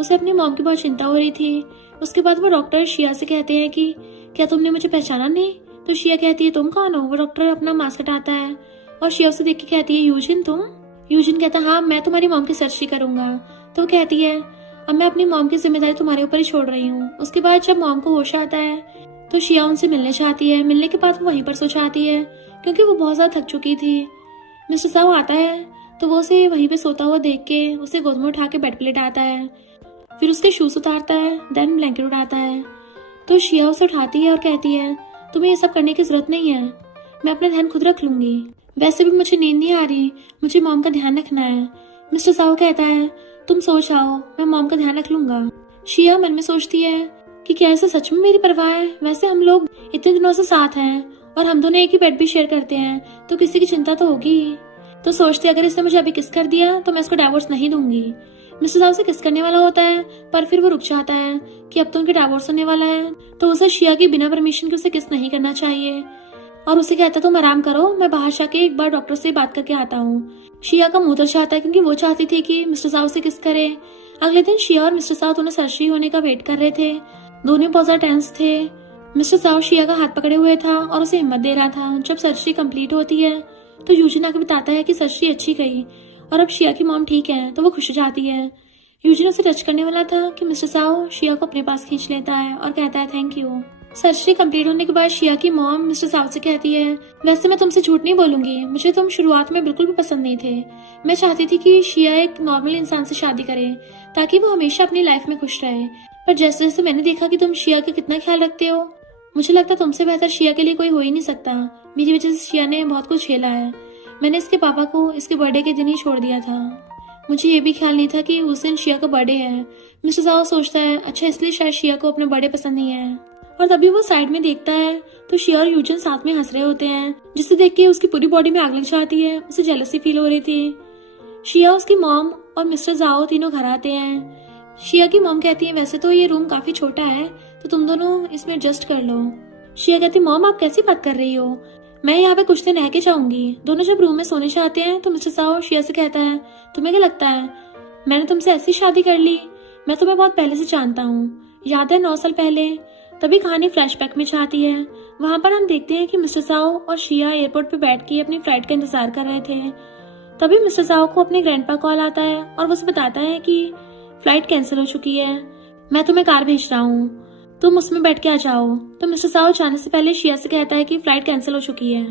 उसे अपनी मॉम की बहुत चिंता हो रही थी। उसके बाद वो डॉक्टर शिया से कहते हैं कि क्या तुमने मुझे पहचाना नहीं? तो शिया कहती है, तुम कौन हो? वो डॉक्टर अपना मास्क हटाता है और शिया उसे देख के कहती है, यूजिन तुम? यूजिन कहता है, हाँ, मैं तुम्हारी मॉम की सर्जरी करूंगा। तो वो कहती है, अब मैं अपनी मॉम की जिम्मेदारी तुम्हारे ऊपर ही छोड़ रही हूँ। उसके बाद जब मॉम को होश आता है तो शिया उनसे मिलने चाहती है। मिलने के बाद वो वहीं पर सो जाती है क्योंकि वो बहुत ज्यादा थक चुकी थी। मिस्टर साहब आता है तो वो उसे वहीं पे सोता हुआ देख के उसे गोद में उठा के बेड पे लेटाता है, फिर उसके शूज उतारता है, देन ब्लैंकेट उठाता है। तो शिया उसे उठाती है और कहती है, तुम्हें ये सब करने की जरूरत नहीं है, मैं अपना ध्यान खुद रख लूंगी, वैसे भी मुझे नींद नहीं आ रही, मुझे मॉम का ध्यान रखना है। मिस्टर साहब कहता है, तुम सो जाओ, मैं मॉम का ध्यान रख लूंगा। शिया मन में सोचती है कि क्या ऐसा सच में मेरी परवाह है? वैसे हम लोग इतने दिनों से साथ हैं और हम दोनों एक ही बेड भी शेयर करते हैं तो किसी की चिंता तो होगी ही। तो सोचती अगर इसने मुझे अभी किस कर दिया तो मैं इसको डिवोर्स नहीं दूंगी। मिस्टर साहब से किस करने वाला होता है पर फिर वो रुक जाता है कि अब तो उनके डिवोर्स होने वाला है, तो उसे शिया की बिना परमिशन के उसे किस नहीं करना चाहिए और उसे कहता तुम आराम करो, मैं बाहर जाके एक बार डॉक्टर से बात करके आता हूँ। शिया का मुंह उतर जाता है क्योंकि वो चाहती थी कि मिस्टर साहब से किस करे। अगले दिन शिया और मिस्टर साहब दोनों सर्जरी होने का वेट कर रहे थे, दोनों बहुत ज्यादा टेंस थे। मिस्टर साहब शिया का हाथ पकड़े हुए था और उसे हिम्मत दे रहा था। जब सर्जरी कंप्लीट होती है तो यूजिन आके बताता है कि सर्जरी अच्छी गई और अब शिया की मॉम ठीक है, तो वो खुश हो जाती है। यूजिन उसे टच करने वाला था कि मिस्टर साहब शिया को अपने पास खींच लेता है और कहता है थैंक यू। सर्जरी कंप्लीट होने के बाद शिया की मॉम मिस्टर साहब से कहती है, वैसे मैं तुमसे झूठ नहीं बोलूंगी, मुझे तुम शुरुआत में बिल्कुल भी पसंद नहीं थे। मैं चाहती थी कि शिया एक नॉर्मल इंसान से शादी करे ताकि वो हमेशा अपनी लाइफ में खुश रहे, पर जैसे जैसे मैंने देखा कि तुम शिया का कितना ख्याल रखते हो, मुझे लगता तुमसे बेहतर शिया के लिए कोई हो ही नहीं सकता। मेरी वजह से शिया ने बहुत कुछ झेला है, मैंने इसके पापा को इसके बर्थडे के दिन ही छोड़ दिया था, मुझे ये भी ख्याल नहीं था कि उस दिन शिया का बर्थडे है। मिस्टर साहब सोचता है अच्छा इसलिए शायद शिया को अपना बर्थडे पसंद नहीं है। और तभी वो साइड में देखता है तो शिया और यूजिन साथ में हंस रहे होते हैं, जिसे देख के उसकी पूरी बॉडी में आग लग जाती है, उसे जेलसी फील हो रही थी। शिया, उसकी मॉम और मिस्टर जाओ तीनों घर आते हैं। शिया की मॉम कहती है वैसे तो ये रूम काफी छोटा है, तो तुम दोनों इसमें एडजस्ट कर लो। शिया कहती मॉम आप कैसी बात कर रही हो, मैं यहाँ पे कुछ दिन रह के जाऊंगी। दोनों जब रूम में सोने जाते हैं तो मिस्टर साओ शिया से कहता है तुम्हें क्या लगता है मैंने तुमसे ऐसी शादी कर ली, मैं तुम्हें बहुत पहले से जानता हूँ, याद है 9 साल पहले। तभी कहानी फ्लैशबैक में जाती है। वहां पर हम देखते हैं कि मिस्टर साओ और शिया एयरपोर्ट पे बैठ के अपनी फ्लाइट का इंतजार कर रहे थे। तभी मिस्टर साओ को अपने ग्रैंडपा कॉल आता है और वो उसे बताता है कि फ्लाइट कैंसिल हो चुकी है, मैं तुम्हें कार भेज रहा हूँ, तुम उसमें बैठ के आ जाओ। तो मिस्टर साओ जाने से पहले शिया से कहता है कि फ्लाइट कैंसिल हो चुकी है,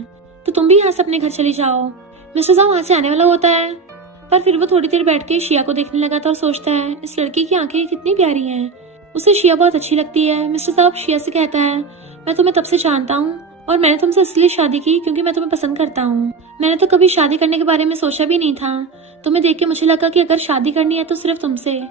तो तुम भी यहाँ से अपने घर चली जाओ। मिस्टर साओ वहां से आने वाला होता है, पर फिर वो थोड़ी देर बैठ के शिया को देखने लगा था और सोचता है इस लड़की की आंखें कितनी प्यारी हैं। उसे शिया बहुत अच्छी लगती है। मिस्टर साहब शिया से कहता है मैं तुम्हें तब से जानता हूँ और मैंने तुमसे इसलिए शादी की क्योंकि मैं तुम्हें पसंद करता हूँ। मैंने तो कभी शादी करने के बारे में सोचा भी नहीं था, तुम्हें देख के मुझे लगा कि अगर शादी करनी है तो सिर्फ तुमसे।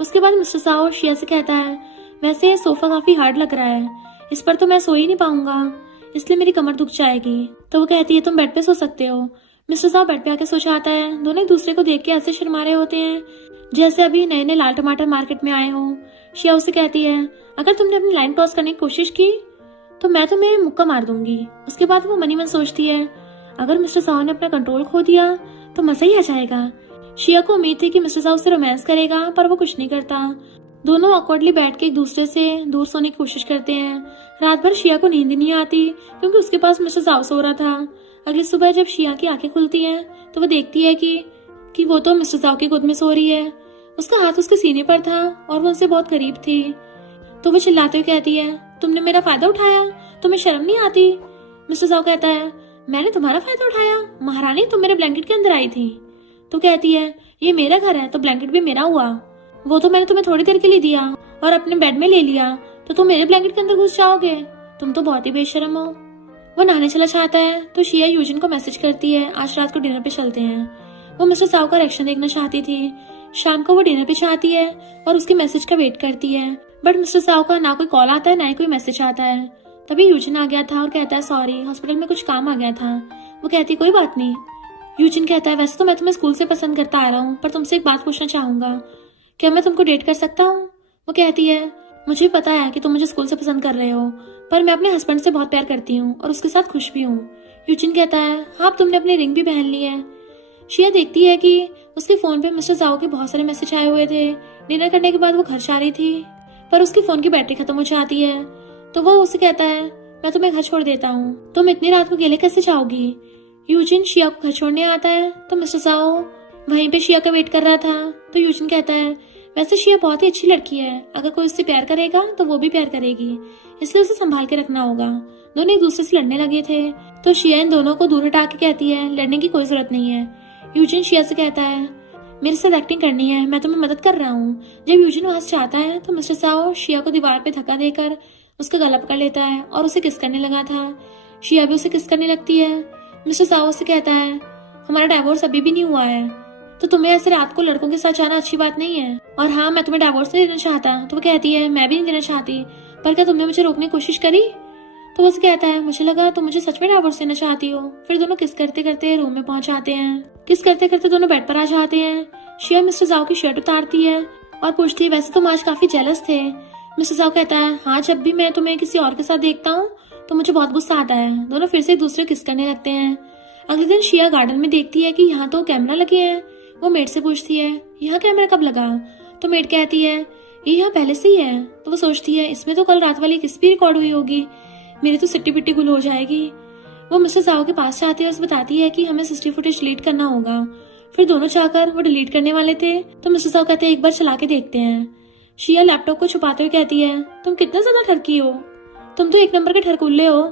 उसके बाद मिस्टर साहब शिया से कहता है वैसे ये सोफा काफी हार्ड लग रहा है, इस पर तो मैं सो ही नहीं पाऊंगा, इसलिए मेरी कमर दुख जाएगी। तो वो कहती है तुम बेड पे सो सकते हो। मिस्टर साहब बेड पे आके सो जाता है। दोनों एक दूसरे को देख के ऐसे शर्मा रहे होते हैं जैसे अभी नए नए लाल टमाटर मार्केट में आए हो। शिया उसे कहती है अगर तुमने अपनी लाइन क्रॉस करने की कोशिश की तो मैं तुम्हें मुक्का मार दूंगी। उसके बाद वो मनी मन सोचती है अगर मिस्टर साहब ने अपना कंट्रोल खो दिया तो मजा ही आ जाएगा। शिया को उम्मीद थी कि मिस्टर साहब से रोमांस करेगा, पर वो कुछ नहीं करता। दोनों ऑकवर्डली बैठ के एक दूसरे से दूर सोने की कोशिश करते हैं। रात भर शिया को नींद नहीं आती क्योंकि उसके पास मिस्टर साहब सो रहा था। अगली सुबह जब शिया की आंखें खुलती हैं तो वो देखती है कि वो तो मिस्टर साहब की गोद में सो रही है। उसका हाथ उसके सीने पर था और वो उनसे बहुत करीब थी। तो वो चिल्लाते हुए कहती है तुमने मेरा फायदा उठाया, तुम्हें शर्म नहीं आती। मिस्टर साहब कहता है मैंने तुम्हारा फायदा उठाया, महारानी तुम मेरे ब्लैंकेट के अंदर आई थी। तो कहती है ये मेरा घर है तो ब्लैंकेट भी मेरा हुआ, वो तो मैंने तुम्हें थोड़ी देर के लिए दिया और अपने बेड में ले लिया, तो तुम मेरे ब्लैंकेट के अंदर घुस जाओगे, तुम तो बहुत ही बेशर्म हो। वो नहाने चला जाता है तो शिया यूजिन को मैसेज करती है आज रात को डिनर पे चलते हैं। वो मिस्टर साहब का रिएक्शन देखना चाहती थी। शाम को वो डिनर पे चाहती है और उसके मैसेज का वेट करती है, बट मिस्टर साहब का ना कोई कॉल आता है ना ही कोई मैसेज आता है। तभी यूजिन आ गया था और कहता है सॉरी हॉस्पिटल में कुछ काम आ गया था। वो कहती कोई बात नहीं। यूजिन कहता है वैसे तो मैं तुम्हें स्कूल से पसंद करता आ रहा हूँ, पर तुमसे एक बात पूछना चाहूंगा, क्या मैं तुमको डेट कर सकता हूँ। वो कहती है मुझे पता है कि तुम मुझे स्कूल से पसंद कर रहे हो, पर मैं अपने हस्बैंड से बहुत प्यार करती हूँ और उसके साथ खुश भी हूँ। यूजिन कहता है हाँ तुमने अपनी रिंग भी पहन ली है। शिया देखती है कि उसके फोन पे मिस्टर जाओ के बहुत सारे मैसेज आए हुए थे। डिनर करने के बाद वो घर जा रही थी, पर उसके फोन की बैटरी खत्म हो जाती है। तो वो उसे कहता है मैं तुम्हें घर छोड़ देता हूँ, तुम इतनी रात को अकेले कैसे जाओगी। यूजिन शिया को घर छोड़ने आता है तो मिस्टर जाओ वहीं पे शिया का वेट कर रहा था। तो यूजिन कहता है वैसे शिया बहुत ही अच्छी लड़की है, अगर कोई उससे प्यार करेगा तो वो भी प्यार करेगी, इसलिए उसे संभाल के रखना होगा। दोनों एक दूसरे से लड़ने लगे थे तो शिया इन दोनों को दूर हटा के कहती है लड़ने की कोई जरूरत नहीं है। यूजिन शिया से कहता है मेरे साथ एक्टिंग करनी है, मैं तुम्हें मदद कर रहा हूँ। जब यूजिन वहां से आता है तो मिस्टर साओ शिया को दीवार पे धक्का देकर उसका गला पकड़ लेता है और उसे किस करने लगा था। शिया भी उसे किस करने लगती है। मिस्टर साओ से कहता है हमारा डाइवोर्स अभी भी नहीं हुआ है, तो तुम्हें ऐसे रात को लड़कों के साथ जाना अच्छी बात नहीं है, और हाँ मैं तुम्हें डाइवोर्स नहीं देना चाहता। तो वो कहती है मैं भी नहीं देना चाहती, पर क्या तुमने मुझे रोकने की कोशिश करी। तो वो कहता है मुझे लगा तुम मुझे सच में डाइवोर्स देना चाहती हो। फिर दोनों किस करते करते रूम में पहुंच जाते हैं। किस करते करते दोनों बेड पर आ जाते हैं। शिया मिस्टर जाओ की शर्ट उतारती है और पूछती है वैसे तुम आज काफी जेलस थे। मिस्टर जाओ कहता है हाँ जब भी मैं तुम्हें किसी और के साथ देखता हूँ तो मुझे बहुत गुस्सा आता है। दोनों फिर से एक दूसरे किस करने लगते हैं। अगले दिन शिया गार्डन में देखती है कि यहाँ तो कैमरा लगे हैं। वो मेड से पूछती है यहाँ कैमरा कब लगा। तो मेड कहती है ये यहाँ पहले से ही है। तो वो सोचती है इसमें तो कल रात वाली किस भी रिकॉर्ड हुई होगी, मेरी तो सिट्टी पिट्टी गुल हो जाएगी। वो मिस्टर साओ के पास जाती है और उसे बताती है कि हमें सिस्टी फुटेज डिलीट करना होगा। फिर दोनों जाकर वो डिलीट करने वाले थे तो मिस्टर साओ कहते हैं एक बार चला के देखते हैं। शिया लैपटॉप को छुपाते हुए कहती है तुम कितना ज्यादा ठरकी हो, तुम तो 1 नंबर के ठरकुल्ले हो।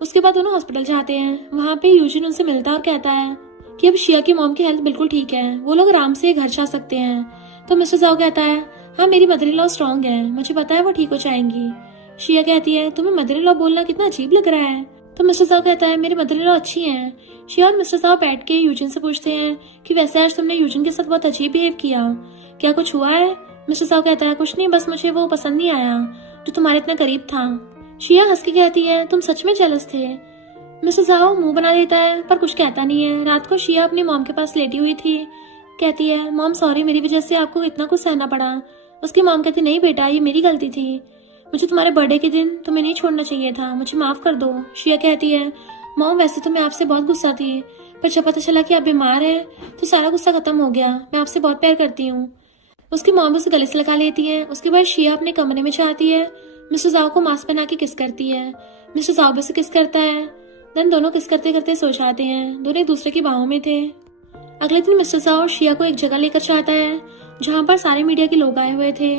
उसके बाद दोनों हॉस्पिटल जाते हैं। वहाँ पे यूजिन उनसे मिलता और कहता है कि अब शिया की मॉम की हेल्थ बिल्कुल ठीक है, वो लोग आराम से घर जा सकते हैं। तो मिस्टर साओ कहता है हाँ मेरी मदर इन लॉ स्ट्रॉन्ग है, मुझे पता है वो ठीक हो जाएंगी। शिया कहती है तुम्हें मदर इन लॉ बोलना कितना अजीब लग रहा है। तो मिस्टर साहब कहता है मेरी मदर इन लॉ अच्छी हैं। शिया और मिस्टर साहब बैठ के यूजिन से पूछते हैं कि वैसे आज तुमने यूजिन के साथ बहुत अजीब बिहेव किया, क्या कुछ हुआ है। मिस्टर साहब कहता है कुछ नहीं, बस मुझे वो पसंद नहीं आया जो तुम्हारे इतना करीब था। शिया हंस के कहती है तुम सच में जेलस थे। मिस्टर साहब मुंह बना देता है पर कुछ कहता नहीं है। रात को शिया अपनी मॉम के पास लेटी हुई थी। कहती है मॉम सॉरी मेरी वजह से आपको इतना कुछ सहना पड़ा, उसकी मॉम कहती नहीं बेटा ये मेरी गलती थी, मुझे तुम्हारे बर्थडे के दिन तुम्हें नहीं छोड़ना चाहिए था, मुझे माफ कर दो। शिया कहती है मॉम वैसे तो मैं आपसे बहुत गुस्सा थी, पर जब पता चला कि आप बीमार है तो सारा गुस्सा खत्म हो गया, मैं आपसे बहुत प्यार करती हूँ। उसकी मॉम उसे गले से लगा लेती है। उसके बाद शिया अपने कमरे में जाती है, मिस्टर जाओ को मास्क पहना के किस करती है। मिस्टर जाओ भी उसे किस करता है। देन दोनों किस करते करते सो जाते हैं। दोनों एक दूसरे की बाहों में थे। अगले दिन मिस्टर जाओ शिया को एक जगह लेकर जाता है जहाँ पर सारे मीडिया के लोग आए हुए थे।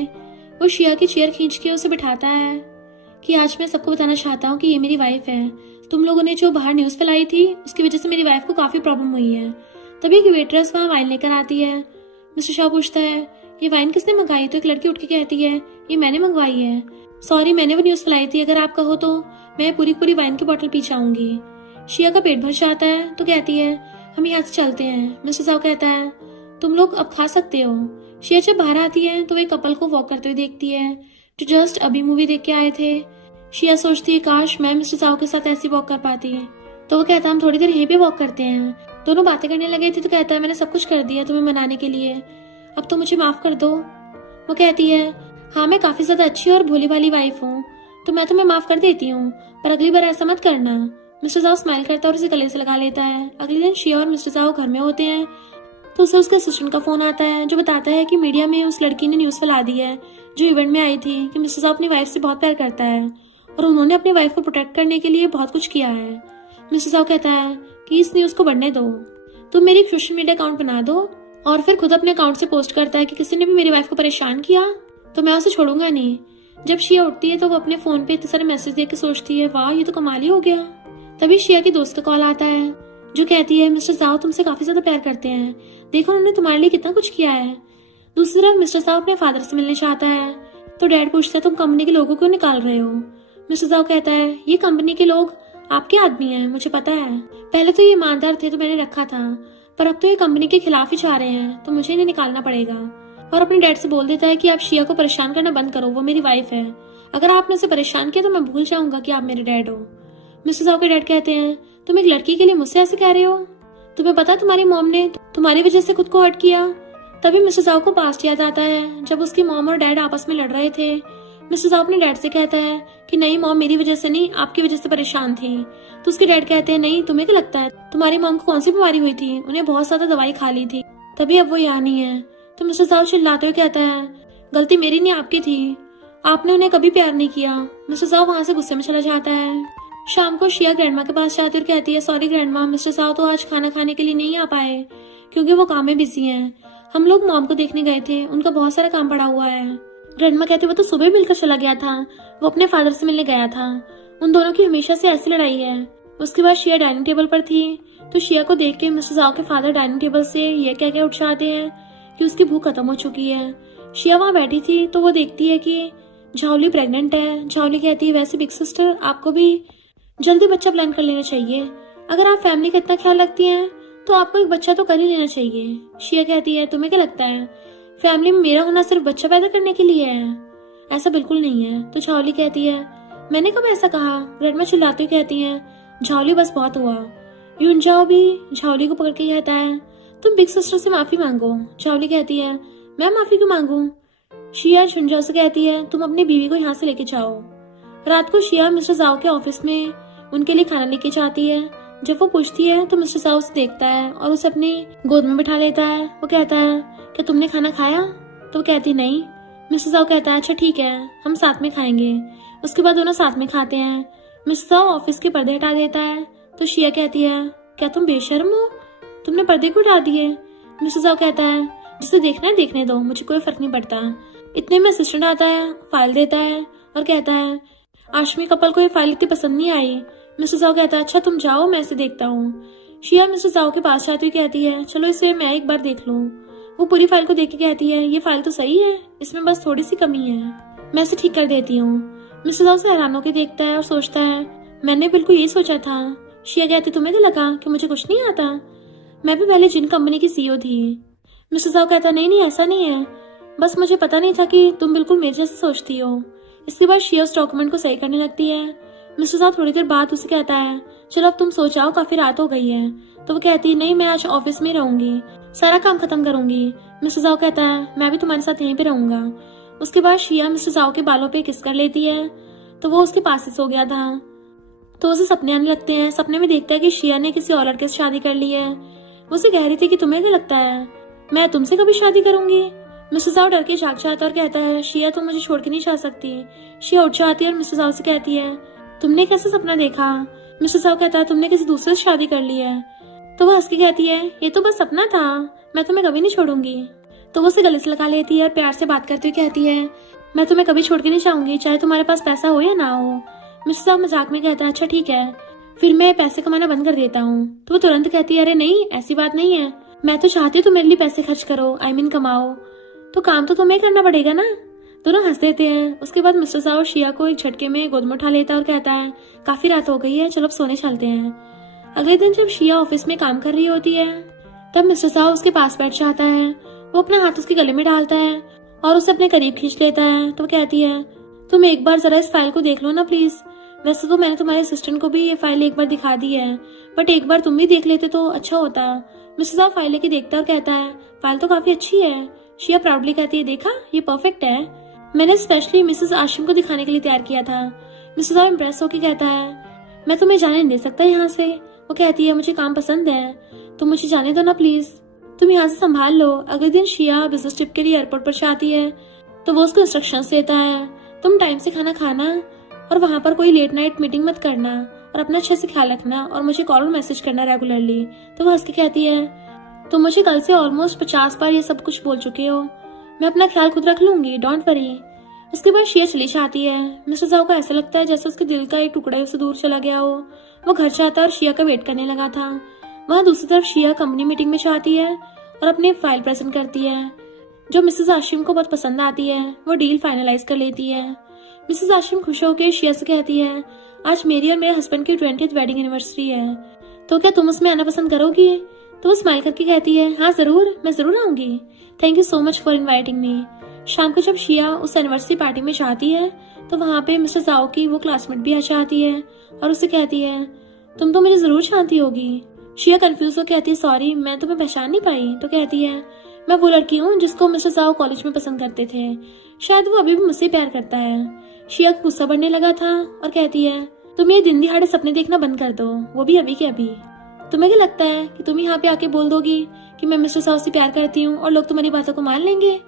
वो शिया की चेयर खींच के उसे बिठाता है कि आज मैं सबको बताना चाहता हूँ कि ये मेरी वाइफ है। तुम लोगों ने जो बाहर न्यूज फैलाई थी उसकी वजह से मेरी वाइफ को काफी प्रॉब्लम हुई है। तभी एक वेटरेस वहाँ वाइन लेकर आती है। मिस्टर शाह पूछता है ये वाइन किसने मंगाई, तो एक लड़की उठ के कहती है ये मैंने मंगवाई है। सॉरी मैंने वो न्यूज फैलाई थी, अगर आप कहो तो मैं पूरी पूरी वाइन की बोतल पी जाऊंगी। शिया का पेट भर जाता है तो कहती है हम यहाँ से चलते हैं। मिस्टर साहब कहता है तुम लोग अब खा सकते हो। शिया जब बाहर आती है तो वे कपल को वॉक करते हुए देखती है जो जस्ट अभी मूवी देख के आए थे। शिया सोचती है काश मैं मिस्टर साहब के साथ ऐसी वॉक कर पाती। तो वो कहता है हम थोड़ी देर यहीं पे वॉक करते हैं। दोनों बातें करने लगे थे तो कहता है मैंने सब कुछ कर दिया तुम्हें मनाने के लिए, अब तो मुझे माफ कर दो। वो कहती है हाँ मैं काफी ज्यादा अच्छी और भोली भाली वाइफ हूँ तो मैं तुम्हें माफ कर देती हूँ, पर अगली बार ऐसा मत करना। मिस्टर साहब स्माइल करता है और उसे गले से लगा लेता है। अगले दिन शिया और मिस्टर साहब घर में होते हैं तो उसे उसके असिस्टेंट का फोन आता है जो बताता है कि मीडिया में उस लड़की ने न्यूज फैला दी है जो इवेंट में आई थी कि मिस्टर साहब अपनी वाइफ से बहुत प्यार करता है और उन्होंने अपनी वाइफ को प्रोटेक्ट करने के लिए बहुत कुछ किया है। मिस्टर साहब कहता है कि इस न्यूज को बढ़ने दो, तुम मेरी सोशल मीडिया अकाउंट बना दो, और फिर खुद अपने अकाउंट से पोस्ट करता है कि किसी ने भी मेरी वाइफ को परेशान किया तो मैं उसे छोड़ूंगा नहीं। जब शिया उठती है तो वो अपने फोन पे इतने सारे मैसेज देख के सोचती है वाह ये तो कमाल ही हो गया। तभी शिया की दोस्त का कॉल आता है जो कहती है मिस्टर साहब तुमसे काफी ज्यादा प्यार करते हैं, देखो उन्होंने तुम्हारे लिए कितना कुछ किया है। दूसरी तरफ मिस्टर साहब अपने फादर से मिलने चाहता है तो डैड पूछता है तुम कंपनी के लोगों को निकाल रहे हो। मिस्टर साहब कहता है ये कंपनी के लोग आपके आदमी हैं, मुझे पता है, पहले तो ये ईमानदार थे तो मैंने रखा था, पर अब तो ये कंपनी के खिलाफ ही जा रहे हैं तो मुझे इन्हें निकालना पड़ेगा। और अपने डैड से बोल देता है कि आप शिया को परेशान करना बंद करो, वो मेरी वाइफ है, अगर आपने उसे परेशान किया तो मैं भूल जाऊंगा कि आप मेरे डैड हो। मिस्टर साहब के डैड कहते हैं तुम एक लड़की के लिए मुझसे ऐसे कह रहे हो, तुम्हें पता तुम्हारी मॉम ने तुम्हारी वजह से खुद को हर्ट किया। तभी मिस्टर साहब को पास्ट याद आता है जब उसकी मॉम और डैड आपस में लड़ रहे थे। मिस्टर साहब अपने डैड से कहता है कि नहीं मॉम मेरी वजह से नहीं आपकी वजह से परेशान थी। तो उसके डैड कहते हैं नहीं तुम्हें क्या लगता है तुम्हारी मॉम को कौन सी बीमारी हुई थी, उन्हें बहुत ज्यादा दवाई खा ली थी तभी अब वो यहाँ नहीं है। तो मिस्टर साहब चिल्लाते हुए कहता है गलती मेरी नहीं आपकी थी, आपने उन्हें कभी प्यार नहीं किया। मिस्टर साहब वहाँ से गुस्से में चला जाता है। शाम को शिया ग्रैंडमा के पास जाती और कहती है सॉरी ग्रैंडमा मिस्टर साहब तो आज खाना खाने के लिए नहीं आ पाए क्योंकि वो काम में बिजी हैं, हम लोग मॉम को देखने गए थे, उनका बहुत सारा काम पड़ा हुआ है। ग्रैंडमा कहती वो तो सुबह मिलकर चला गया था, वो अपने फादर से मिलने गया था, उन दोनों की हमेशा से ऐसी लड़ाई है। उसके बाद शिया डाइनिंग टेबल पर थी तो शिया को देख के मिस्टर साहब के फादर डाइनिंग टेबल से ये कह के उठ जाते हैं कि उसकी भूख खत्म हो चुकी है। शिया वहाँ बैठी थी तो वो देखती है कि झावली प्रेग्नेंट है। झावली कहती है वैसे बिग सिस्टर आपको भी जल्दी बच्चा प्लान कर लेना चाहिए, अगर आप फैमिली का इतना ख्याल रखती हैं तो आपको एक बच्चा तो कर ही लेना चाहिए। शिया कहती है तुम्हें क्या लगता है फैमिली में मेरा होना सिर्फ बच्चा पैदा करने के लिए है, ऐसा बिल्कुल नहीं है। तो झावली कहती है मैंने कब ऐसा कहा। ग्रैंडमा चिल्लाती हुई कहती है झावली बस बहुत हुआ। यून जाओ भी झावली को पकड़ के कहता है तुम बिग सिस्टर से माफी मांगो। झावली कहती है मैं माफी क्यों मांगू। शिया झुंझा से कहती है तुम अपनी बीवी को यहाँ से लेके जाओ। रात को शिया मिस्टर जाओ के ऑफिस में उनके लिए खाना लेके जाती है। जब वो पूछती है तो मिस्टर साहब उसे देखता है और उसे अपनी गोद में बिठा लेता है। वो कहता है क्या तुमने खाना खाया, तो वो कहती नहीं। मिस्टर साहब कहता है अच्छा ठीक है हम साथ में खाएंगे। उसके बाद दोनों साथ में खाते हैं। मिस्टर साहब ऑफिस के पर्दे हटा देता है तो शिया कहती है क्या तुम बेशर्म हो, तुमने पर्दे क्यों हटा दिए। मिस्टर साहब कहता है जिसे देखना है देखने दो, मुझे कोई फर्क नहीं पड़ता। इतने में असिस्टेंट आता है, फाइल देता है और कहता है आशमी कपल को ये फाइल इतनी पसंद नहीं आई। मिस्टर साहब कहता है अच्छा तुम जाओ मैं इसे देखता हूँ। शिया मिस्टर साहब के पास जाती हुई कहती है चलो इसे मैं एक बार देख लूँ। वो पूरी फाइल को देख के कहती है ये फाइल तो सही है, इसमें बस थोड़ी सी कमी है, मैं इसे ठीक कर देती हूँ। मिस्टर साहब से हैरान होकर देखता है और सोचता है मैंने बिल्कुल यही सोचा था। शिया कहती तुम्हें तो लगा कि मुझे कुछ नहीं आता, मैं भी पहले जिन कंपनी की सीईओ थी। मिस्टर साहब कहता नहीं नहीं ऐसा नहीं है, बस मुझे पता नहीं था कि तुम बिल्कुल मेरे जैसे सोचती हो। इसके बाद शिया उस डॉक्यूमेंट को सही करने लगती है। मिस्टर साहब थोड़ी देर बाद उसे कहता है चलो अब तुम सो जाओ, काफी रात हो गई है। तो वो कहती है नहीं मैं आज ऑफिस में रहूंगी, सारा काम खत्म करूंगी। मिस्टर साहब कहता है मैं भी तुम्हारे साथ यहीं पे रहूंगा। उसके बाद शिया मिस्टर जाओ के बालों पे किस कर लेती है तो वो उसके पास ही सो गया था। तो उसे सपने आने लगते हैं। सपने में देखता है कि शिया ने किसी और लड़के से शादी कर ली है। वो उसे कह रही थी कि तुम्हें क्या लगता है मैं तुमसे कभी शादी करूंगी। मिस्टर जाओ डर के जाग जाता और कहता है शिया तुम मुझे छोड़ के नहीं जा सकती। शिया उठ जाती है और मिस्टर जाओ से कहती है तुमने कैसे सपना देखा। मिस्टर जाओ कहता है तुमने किसी दूसरे से शादी कर ली है। तो वो हंस के कहती है ये तो बस सपना था, मैं तुम्हें कभी नहीं छोड़ूंगी। तो वो उसे गले से लगा लेती है और प्यार से बात करते हुए कहती है मैं तुम्हें कभी छोड़ के नहीं जाऊंगी, चाहे तुम्हारे पास पैसा हो या ना हो। मिस्टर साहब मजाक में कहता है अच्छा ठीक है, फिर मैं पैसे कमाना बंद कर देता हूँ। तो वो तुरंत कहती है अरे नहीं ऐसी बात नहीं है, मैं तो चाहती हूँ तुम मेरे लिए पैसे खर्च करो, आई मीन कमाओ, तो काम तो तुम्हें करना पड़ेगा ना। दोनों हंस देते हैं। उसके बाद मिस्टर साहब शिया को एक झटके में गोद में उठा लेता है और कहता है काफी रात हो गई है, चलो अब सोने चलते हैं। अगले दिन जब शिया ऑफिस में काम कर रही होती है तब मिस्टर साहब उसके पास बैठ जाता है। वो अपना हाथ उसके गले में डालता है और उसे अपने करीब खींच लेता है। तो वो कहती है तुम एक बार जरा इस फाइल को देख लो ना प्लीज। वैसे तो मैंने तुम्हारे असिस्टेंट को भी ये फाइल एक बार दिखा दी है, बट एक बार तुम भी देख लेते तो अच्छा होता। मिस्टर साहब फाइल लेके देखता है और कहता है फाइल तो काफी अच्छी है। शिया प्राउडली कहती है देखा ये परफेक्ट है, मैंने स्पेशली मिसेस आशिम को दिखाने के लिए तैयार किया था। मिस्टर साहब इम्प्रेस होकर कहता है मैं तुम्हें जाने नहीं दे सकता यहाँ से। वो कहती है मुझे काम पसंद है, तुम मुझे जाने दो ना प्लीज, तुम यहाँ से संभाल लो। अगले दिन शिया बिजनेस ट्रिप के लिए एयरपोर्ट पर जाती है तो वो उसको इंस्ट्रक्शंस देता है तुम टाइम से खाना खाना और वहाँ पर कोई लेट नाइट मीटिंग मत करना और अपना अच्छे से ख्याल रखना और मुझे कॉल और मैसेज करना रेगुलरली। तो वो हंस के कहती है तुम मुझे कल से ऑलमोस्ट 50 बार ये सब कुछ बोल चुके हो, मैं अपना ख्याल खुद रख लूंगी, डोंट वरी। उसके बाद शिया चली जाती है। मिस्टर साहब को ऐसा लगता है जैसे उसके दिल का एक टुकड़ा उससे दूर चला गया हो। वो घर जाता है और शिया का वेट करने लगा था। वहाँ दूसरी तरफ शिया कंपनी मीटिंग में जाती है और अपनी फाइल प्रेजेंट करती है जो मिसेस आशिम को बहुत पसंद आती है। वो डील फाइनलाइज कर लेती है। मिसेस आशिम खुश होकर शिया से कहती है आज मेरी और मेरे हस्बैंड की 20th वेडिंग एनिवर्सरी है, तो क्या तुम उसमें आना पसंद करोगी। तो वो स्माइल करके कहती है हाँ जरूर, मैं जरूर आऊंगी, thank you so much for inviting me. शाम को जब शिया उस एनिवर्सरी पार्टी में जाती है तो वहाँ पे मिस्टर जाओ की वो क्लासमेट भी आ जाती है और उससे कहती है तुम तो मुझे जरूर जानती होगी। शिया कंफ्यूज हो कहती है सॉरी मैं तुम्हें पहचान नहीं पाई। तो कहती है मैं वो लड़की हूँ जिसको मिस्टर जाओ कॉलेज में पसंद करते थे, शायद वो अभी भी मुझसे प्यार करता है। शिया को गुस्सा बढ़ने लगा था और कहती है तुम ये दिन दिहाड़े सपने देखना बंद कर दो, वो भी अभी के अभी। तुम्हें क्या लगता है कि तुम यहाँ पे आके बोल दोगी कि मैं मिस्टर साहब से प्यार करती हूँ और लोग तुम्हारी बातों को मान लेंगे।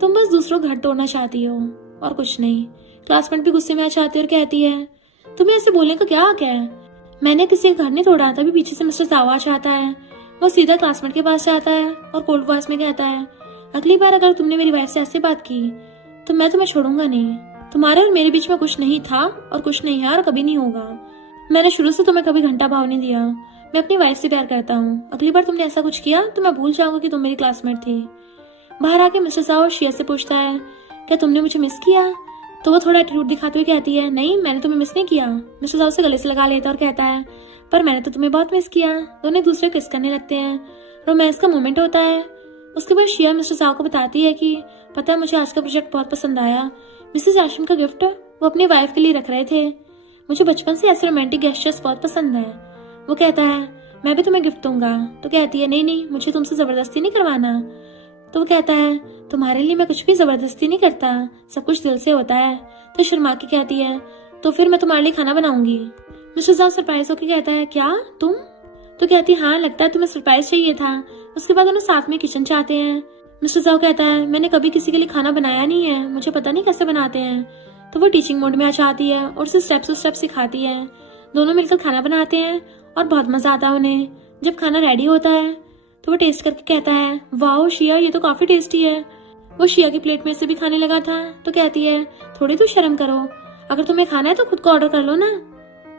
तुम बस दूसरों को घर तोड़ना चाहती हो और कुछ नहीं। क्लासमेट भी गुस्से में आ जाती है और कहती है तुम्हें ऐसे बोलने का क्या हक है, मैंने किसी का घर नहीं तोड़ा। तभी पीछे से मिस्टर साहब आ जाता है। वो सीधा क्लासमेट के पास जाता है और कोल्ड वॉइस में कहता है अगली बार अगर तुमने मेरी वाइफ से ऐसे बात की तो मैं तुम्हें छोड़ूंगा नहीं। तुम्हारे और मेरे बीच में कुछ नहीं था और कुछ नहीं है और कभी नहीं होगा। मैंने शुरू से तुम्हें कभी घंटा भाव नहीं दिया, मैं अपनी वाइफ से प्यार करता हूँ। अगली बार तुमने ऐसा कुछ किया तो मैं भूल जाऊंगा कि तुम मेरी क्लासमेट थी। बाहर आके मिस्टर साहब शिया से पूछता है क्या तुमने मुझे मिस किया। तो वो थोड़ा एटीट्यूड दिखाते हुए कहती है नहीं मैंने तुम्हें मिस नहीं किया। मिस्टर साहब से गले से लगा लेता और कहता है पर मैंने तो तुम्हें बहुत मिस किया। दोनों एक दूसरे किस करने लगते हैं, रोमांस का मोमेंट होता है। उसके बाद शिया मिस्टर साहब को बताती है कि पता है मुझे आज का प्रोजेक्ट बहुत पसंद आया, मिसेस आशिम का गिफ्ट वो अपनी वाइफ के लिए रख रहे थे, मुझे बचपन से ऐसे रोमांटिक गेस्चर्स बहुत पसंद है। वो कहता है मैं भी तुम्हें गिफ्ट दूंगा। तो कहती है नहीं नहीं मुझे तुमसे जबरदस्ती नहीं करवाना। तो वो कहता है तुम्हारे लिए मैं कुछ भी जबरदस्ती नहीं करता, सब कुछ दिल से होता है। तो शर्मा के कहती है तो फिर मैं तुम्हारे लिए खाना बनाऊंगी। मिस्टर साहब सरप्राइज होकर कहता है क्या तुम। तो कहती हाँ लगता है तुम्हें सरप्राइज चाहिए था। उसके बाद दोनों साथ में किचन जाते हैं। मिस्टर साहब कहता है मैंने कभी किसी के लिए खाना बनाया नहीं है, मुझे पता नहीं कैसे बनाते हैं। तो वो टीचिंग मोड में आ जाती है और उसे स्टेप टू स्टेप सिखाती है। दोनों मिलकर खाना बनाते हैं और बहुत मजा आता है उन्हें। जब खाना रेडी होता है तो वो टेस्ट करके कहता है वाओ शिया ये तो काफी टेस्टी है। वो शिया की प्लेट में से भी खाने लगा था। तो कहती है थोड़ी तो शर्म करो, अगर तुम्हें खाना है तो खुद को ऑर्डर कर लो ना।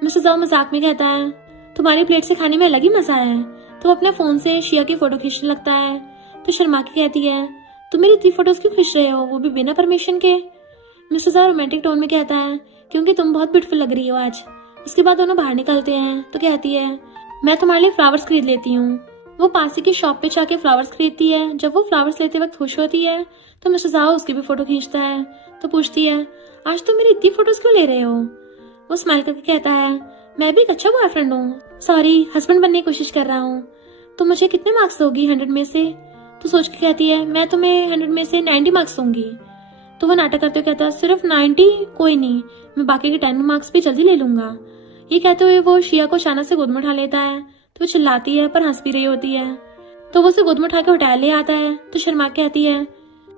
मिस्टर साहब मजाक में कहता है तुम्हारी प्लेट से खाने में अलग ही मजा है। तो वो अपने फोन से शिया की फोटो खींचने लगता है। तो शर्मा के कहती है तुम मेरी इतनी फोटोज क्यों खींच रहे हो, वो भी बिना परमिशन के। मिस्टर साहब रोमांटिक टोन में कहता है क्योंकि तुम बहुत ब्यूटीफुल लग रही हो आज। उसके बाद दोनों बाहर निकलते हैं। तो कहती है मैं तुम्हारे लिए फ्लावर्स खरीद लेती हूँ। वो पास ही की शॉप पे जाके फ्लावर्स खरीदती है। जब वो फ्लावर्स लेते वक्त खुश होती है तो मिस्टर साहब उसकी भी फोटो खींचता है। तो पूछती है आज तुम मेरी इतनी फोटोज क्यों ले रहे हो। वो स्माइल करके कहता है मैं भी एक अच्छा बॉयफ्रेंड हूँ, सॉरी हस्बैंड बनने की कोशिश कर रहा हूँ। तो मुझे कितने मार्क्स दोगी 100 में से। तो सोच के कहती है मैं तुम्हें 100 में से 90 मार्क्स दूंगी। तो वो नाटक करते हुए कहता है सिर्फ 90, कोई नहीं, मैं बाकी के 10 मार्क्स भी जल्दी ले लूंगा। ये कहते हुए वो शिया को अचानक से गोद में उठा लेता है, तो वो चिल्लाती है पर हंस भी रही होती है। तो वो उसे गोद में उठा के होटल ले आता है, तो शर्मा के कहती है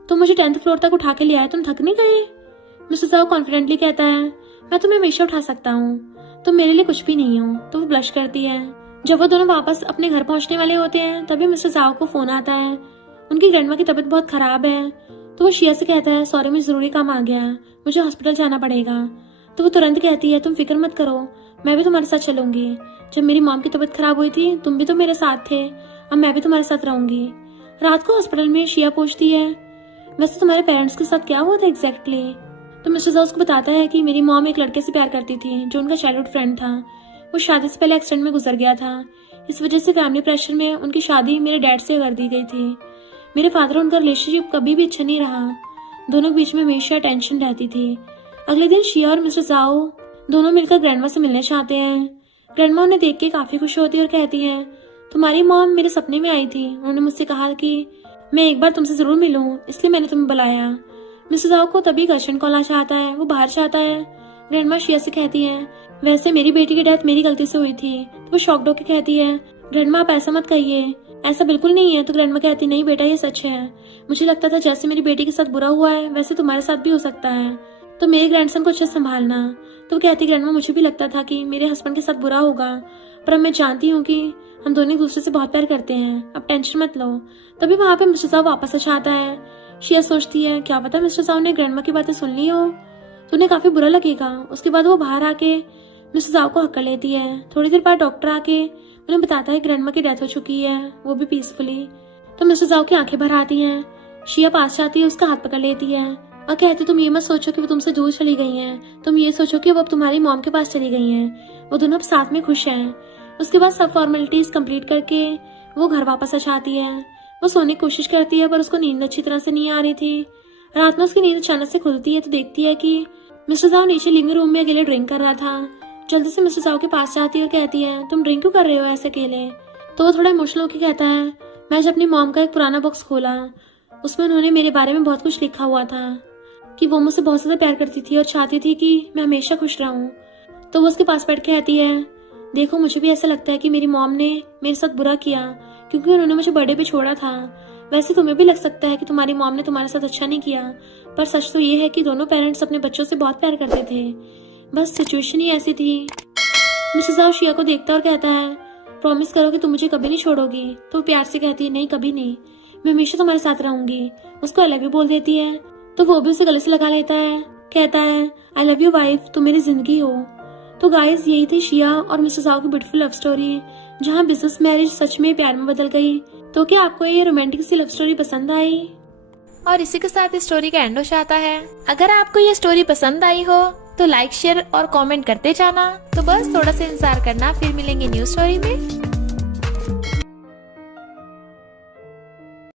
तुम मुझे 10th फ्लोर तक उठा के ले आए, तुम थक नहीं गए? मिस्टर जाओ कॉन्फिडेंटली कहता है मैं तुम्हें हमेशा उठा सकता हूँ, तुम मेरे लिए कुछ भी नहीं हो। तो वो ब्लश करती है। जब वो दोनों वापस अपने घर पहुंचने वाले होते हैं तभी मिस्टर जाओ को फोन आता है, उनकी ग्रैंडमा की तबीयत बहुत खराब है। तो वो शिया से कहता है सॉरी मुझे जरूरी काम आ गया, मुझे हॉस्पिटल जाना पड़ेगा। तो वो तुरंत कहती है तुम फिक्र मत करो, मैं भी तुम्हारे साथ चलूंगी। जब मेरी मॉम की तबीयत खराब हुई थी तुम भी तो मेरे साथ थे, अब मैं भी तुम्हारे साथ रहूंगी। रात को हॉस्पिटल में शिया पूछती है वैसे तुम्हारे पेरेंट्स के साथ क्या हुआ था एग्जैक्टली? तो मिस्टर जाओ उसको बताता है कि मेरी मॉम एक लड़के से प्यार करती थी जो उनका चाइल्डहुड फ्रेंड था, वो शादी से पहले एक्सीडेंट में गुजर गया था। इस वजह से फैमिली प्रेशर में उनकी शादी मेरे डैड से कर दी गई थी। मेरे फादर उनका रिलेशनशिप कभी भी अच्छा नहीं रहा, दोनों के बीच में हमेशा टेंशन रहती थी। अगले दिन शिया और मिस्टर जाओ दोनों मिलकर ग्रैंडमा से मिलने चाहते हैं। ग्रैंडमा उन्हें देख के काफी खुश होती है और कहती है तुम्हारी मॉम मेरे सपने में आई थी, उन्होंने मुझसे कहा कि मैं एक बार तुमसे जरूर मिलूं, इसलिए मैंने तुम्हें बुलाया। मिस्टर जाओ को तभी अर्जेंट कॉल आ चाहता है, वो बाहर चाहता है। ग्रैंडमा शिया से कहती है वैसे मेरी बेटी की डेथ मेरी गलती से हुई थी। तो वो शॉक्ड होकर कहती है ग्रैंडमा आप ऐसा मत कहिए, ऐसा बिल्कुल नहीं है। तो ग्रैंडमा कहती नहीं बेटा ये सच है, मुझे लगता था जैसे मेरी बेटी के साथ बुरा हुआ है वैसे तुम्हारे साथ भी हो सकता है, तो मेरे ग्रैंडसन को अच्छे से संभालना। तो वो कहती ग्रैंडमा मुझे भी लगता था कि मेरे हस्बैंड के साथ बुरा होगा, पर अब मैं जानती हूँ कि हम दोनों एक दूसरे से बहुत प्यार करते हैं, अब टेंशन मत लो। तभी वहाँ पे मिस्टर साहब वापस आ जाता है। शिया सोचती है क्या पता मिस्टर साहब ने ग्रैंडमा की बातें सुन ली हो तो उन्हें काफी बुरा लगेगा। उसके बाद वो बाहर आके मिस्टर साहब को हक्का लेती है। थोड़ी देर बाद डॉक्टर आके उन्हें बताता है ग्रैंडमा की डेथ हो चुकी है, वो भी पीसफुली। तो मिस्टर साहब की आंखें भर आती हैं। शिया पास जाती है, उसका हाथ पकड़ लेती है और कहती तुम ये मत सोचो कि वो तुमसे दूर चली गई हैं, तुम ये सोचो कि वो अब तुम्हारी मॉम के पास चली गई हैं, वो दोनों अब साथ में खुश हैं। उसके बाद सब फॉर्मेलिटीज कंप्लीट करके वो घर वापस आ जाती है। वो सोने की कोशिश करती है पर उसको नींद अच्छी तरह से नहीं आ रही थी। रात में उसकी नींद अचानक से खुलती है तो देखती है कि मिस्टर साहब नीचे लिविंग रूम में अकेले ड्रिंक कर रहा था। जल्दी से मिस्टर साहब के पास जाती है और कहती है तुम ड्रिंक क्यों कर रहे हो ऐसे अकेले? तो वो थोड़ा इमोशनल होकर कहता है मैं जब अपनी मॉम का एक पुराना बॉक्स खोला, उसमें उन्होंने मेरे बारे में बहुत कुछ लिखा हुआ था कि वो मुझसे बहुत ज्यादा प्यार करती थी और चाहती थी कि मैं हमेशा खुश रहूं। तो वो उसके पास बैठ के कहती है देखो मुझे भी ऐसा लगता है कि मेरी मॉम ने मेरे साथ बुरा किया क्योंकि उन्होंने मुझे बर्थडे पे छोड़ा था। वैसे तुम्हें भी लग सकता है कि तुम्हारी मॉम ने तुम्हारे साथ अच्छा नहीं किया, पर सच तो ये है कि दोनों पेरेंट्स अपने बच्चों से बहुत प्यार करते थे, बस सिचुएशन ही ऐसी थी। मिस्टर साहब शिया को देखता और कहता है प्रॉमिस करो कि तुम मुझे कभी नहीं छोड़ोगी। तो प्यार से कहती है नहीं कभी नहीं, मैं हमेशा तुम्हारे साथ रहूंगी। उसको आई लव यू बोल देती है तो वो भी उसे गले से लगा लेता है, कहता है आई लव यू वाइफ, तुम मेरी जिंदगी हो। तो गाइस यही थी शिया और मिस्टर साहब की ब्यूटीफुल लव स्टोरी जहाँ बिजनेस मैरिज सच में प्यार में बदल गई। तो क्या आपको ये रोमांटिक सी लव स्टोरी पसंद आई? और इसी के साथ इस स्टोरी का एंड हो जाता है। अगर आपको ये स्टोरी पसंद आई हो तो लाइक शेयर और कमेंट करते जाना। तो बस थोड़ा सा इंतजार करना, फिर मिलेंगे न्यू स्टोरी में।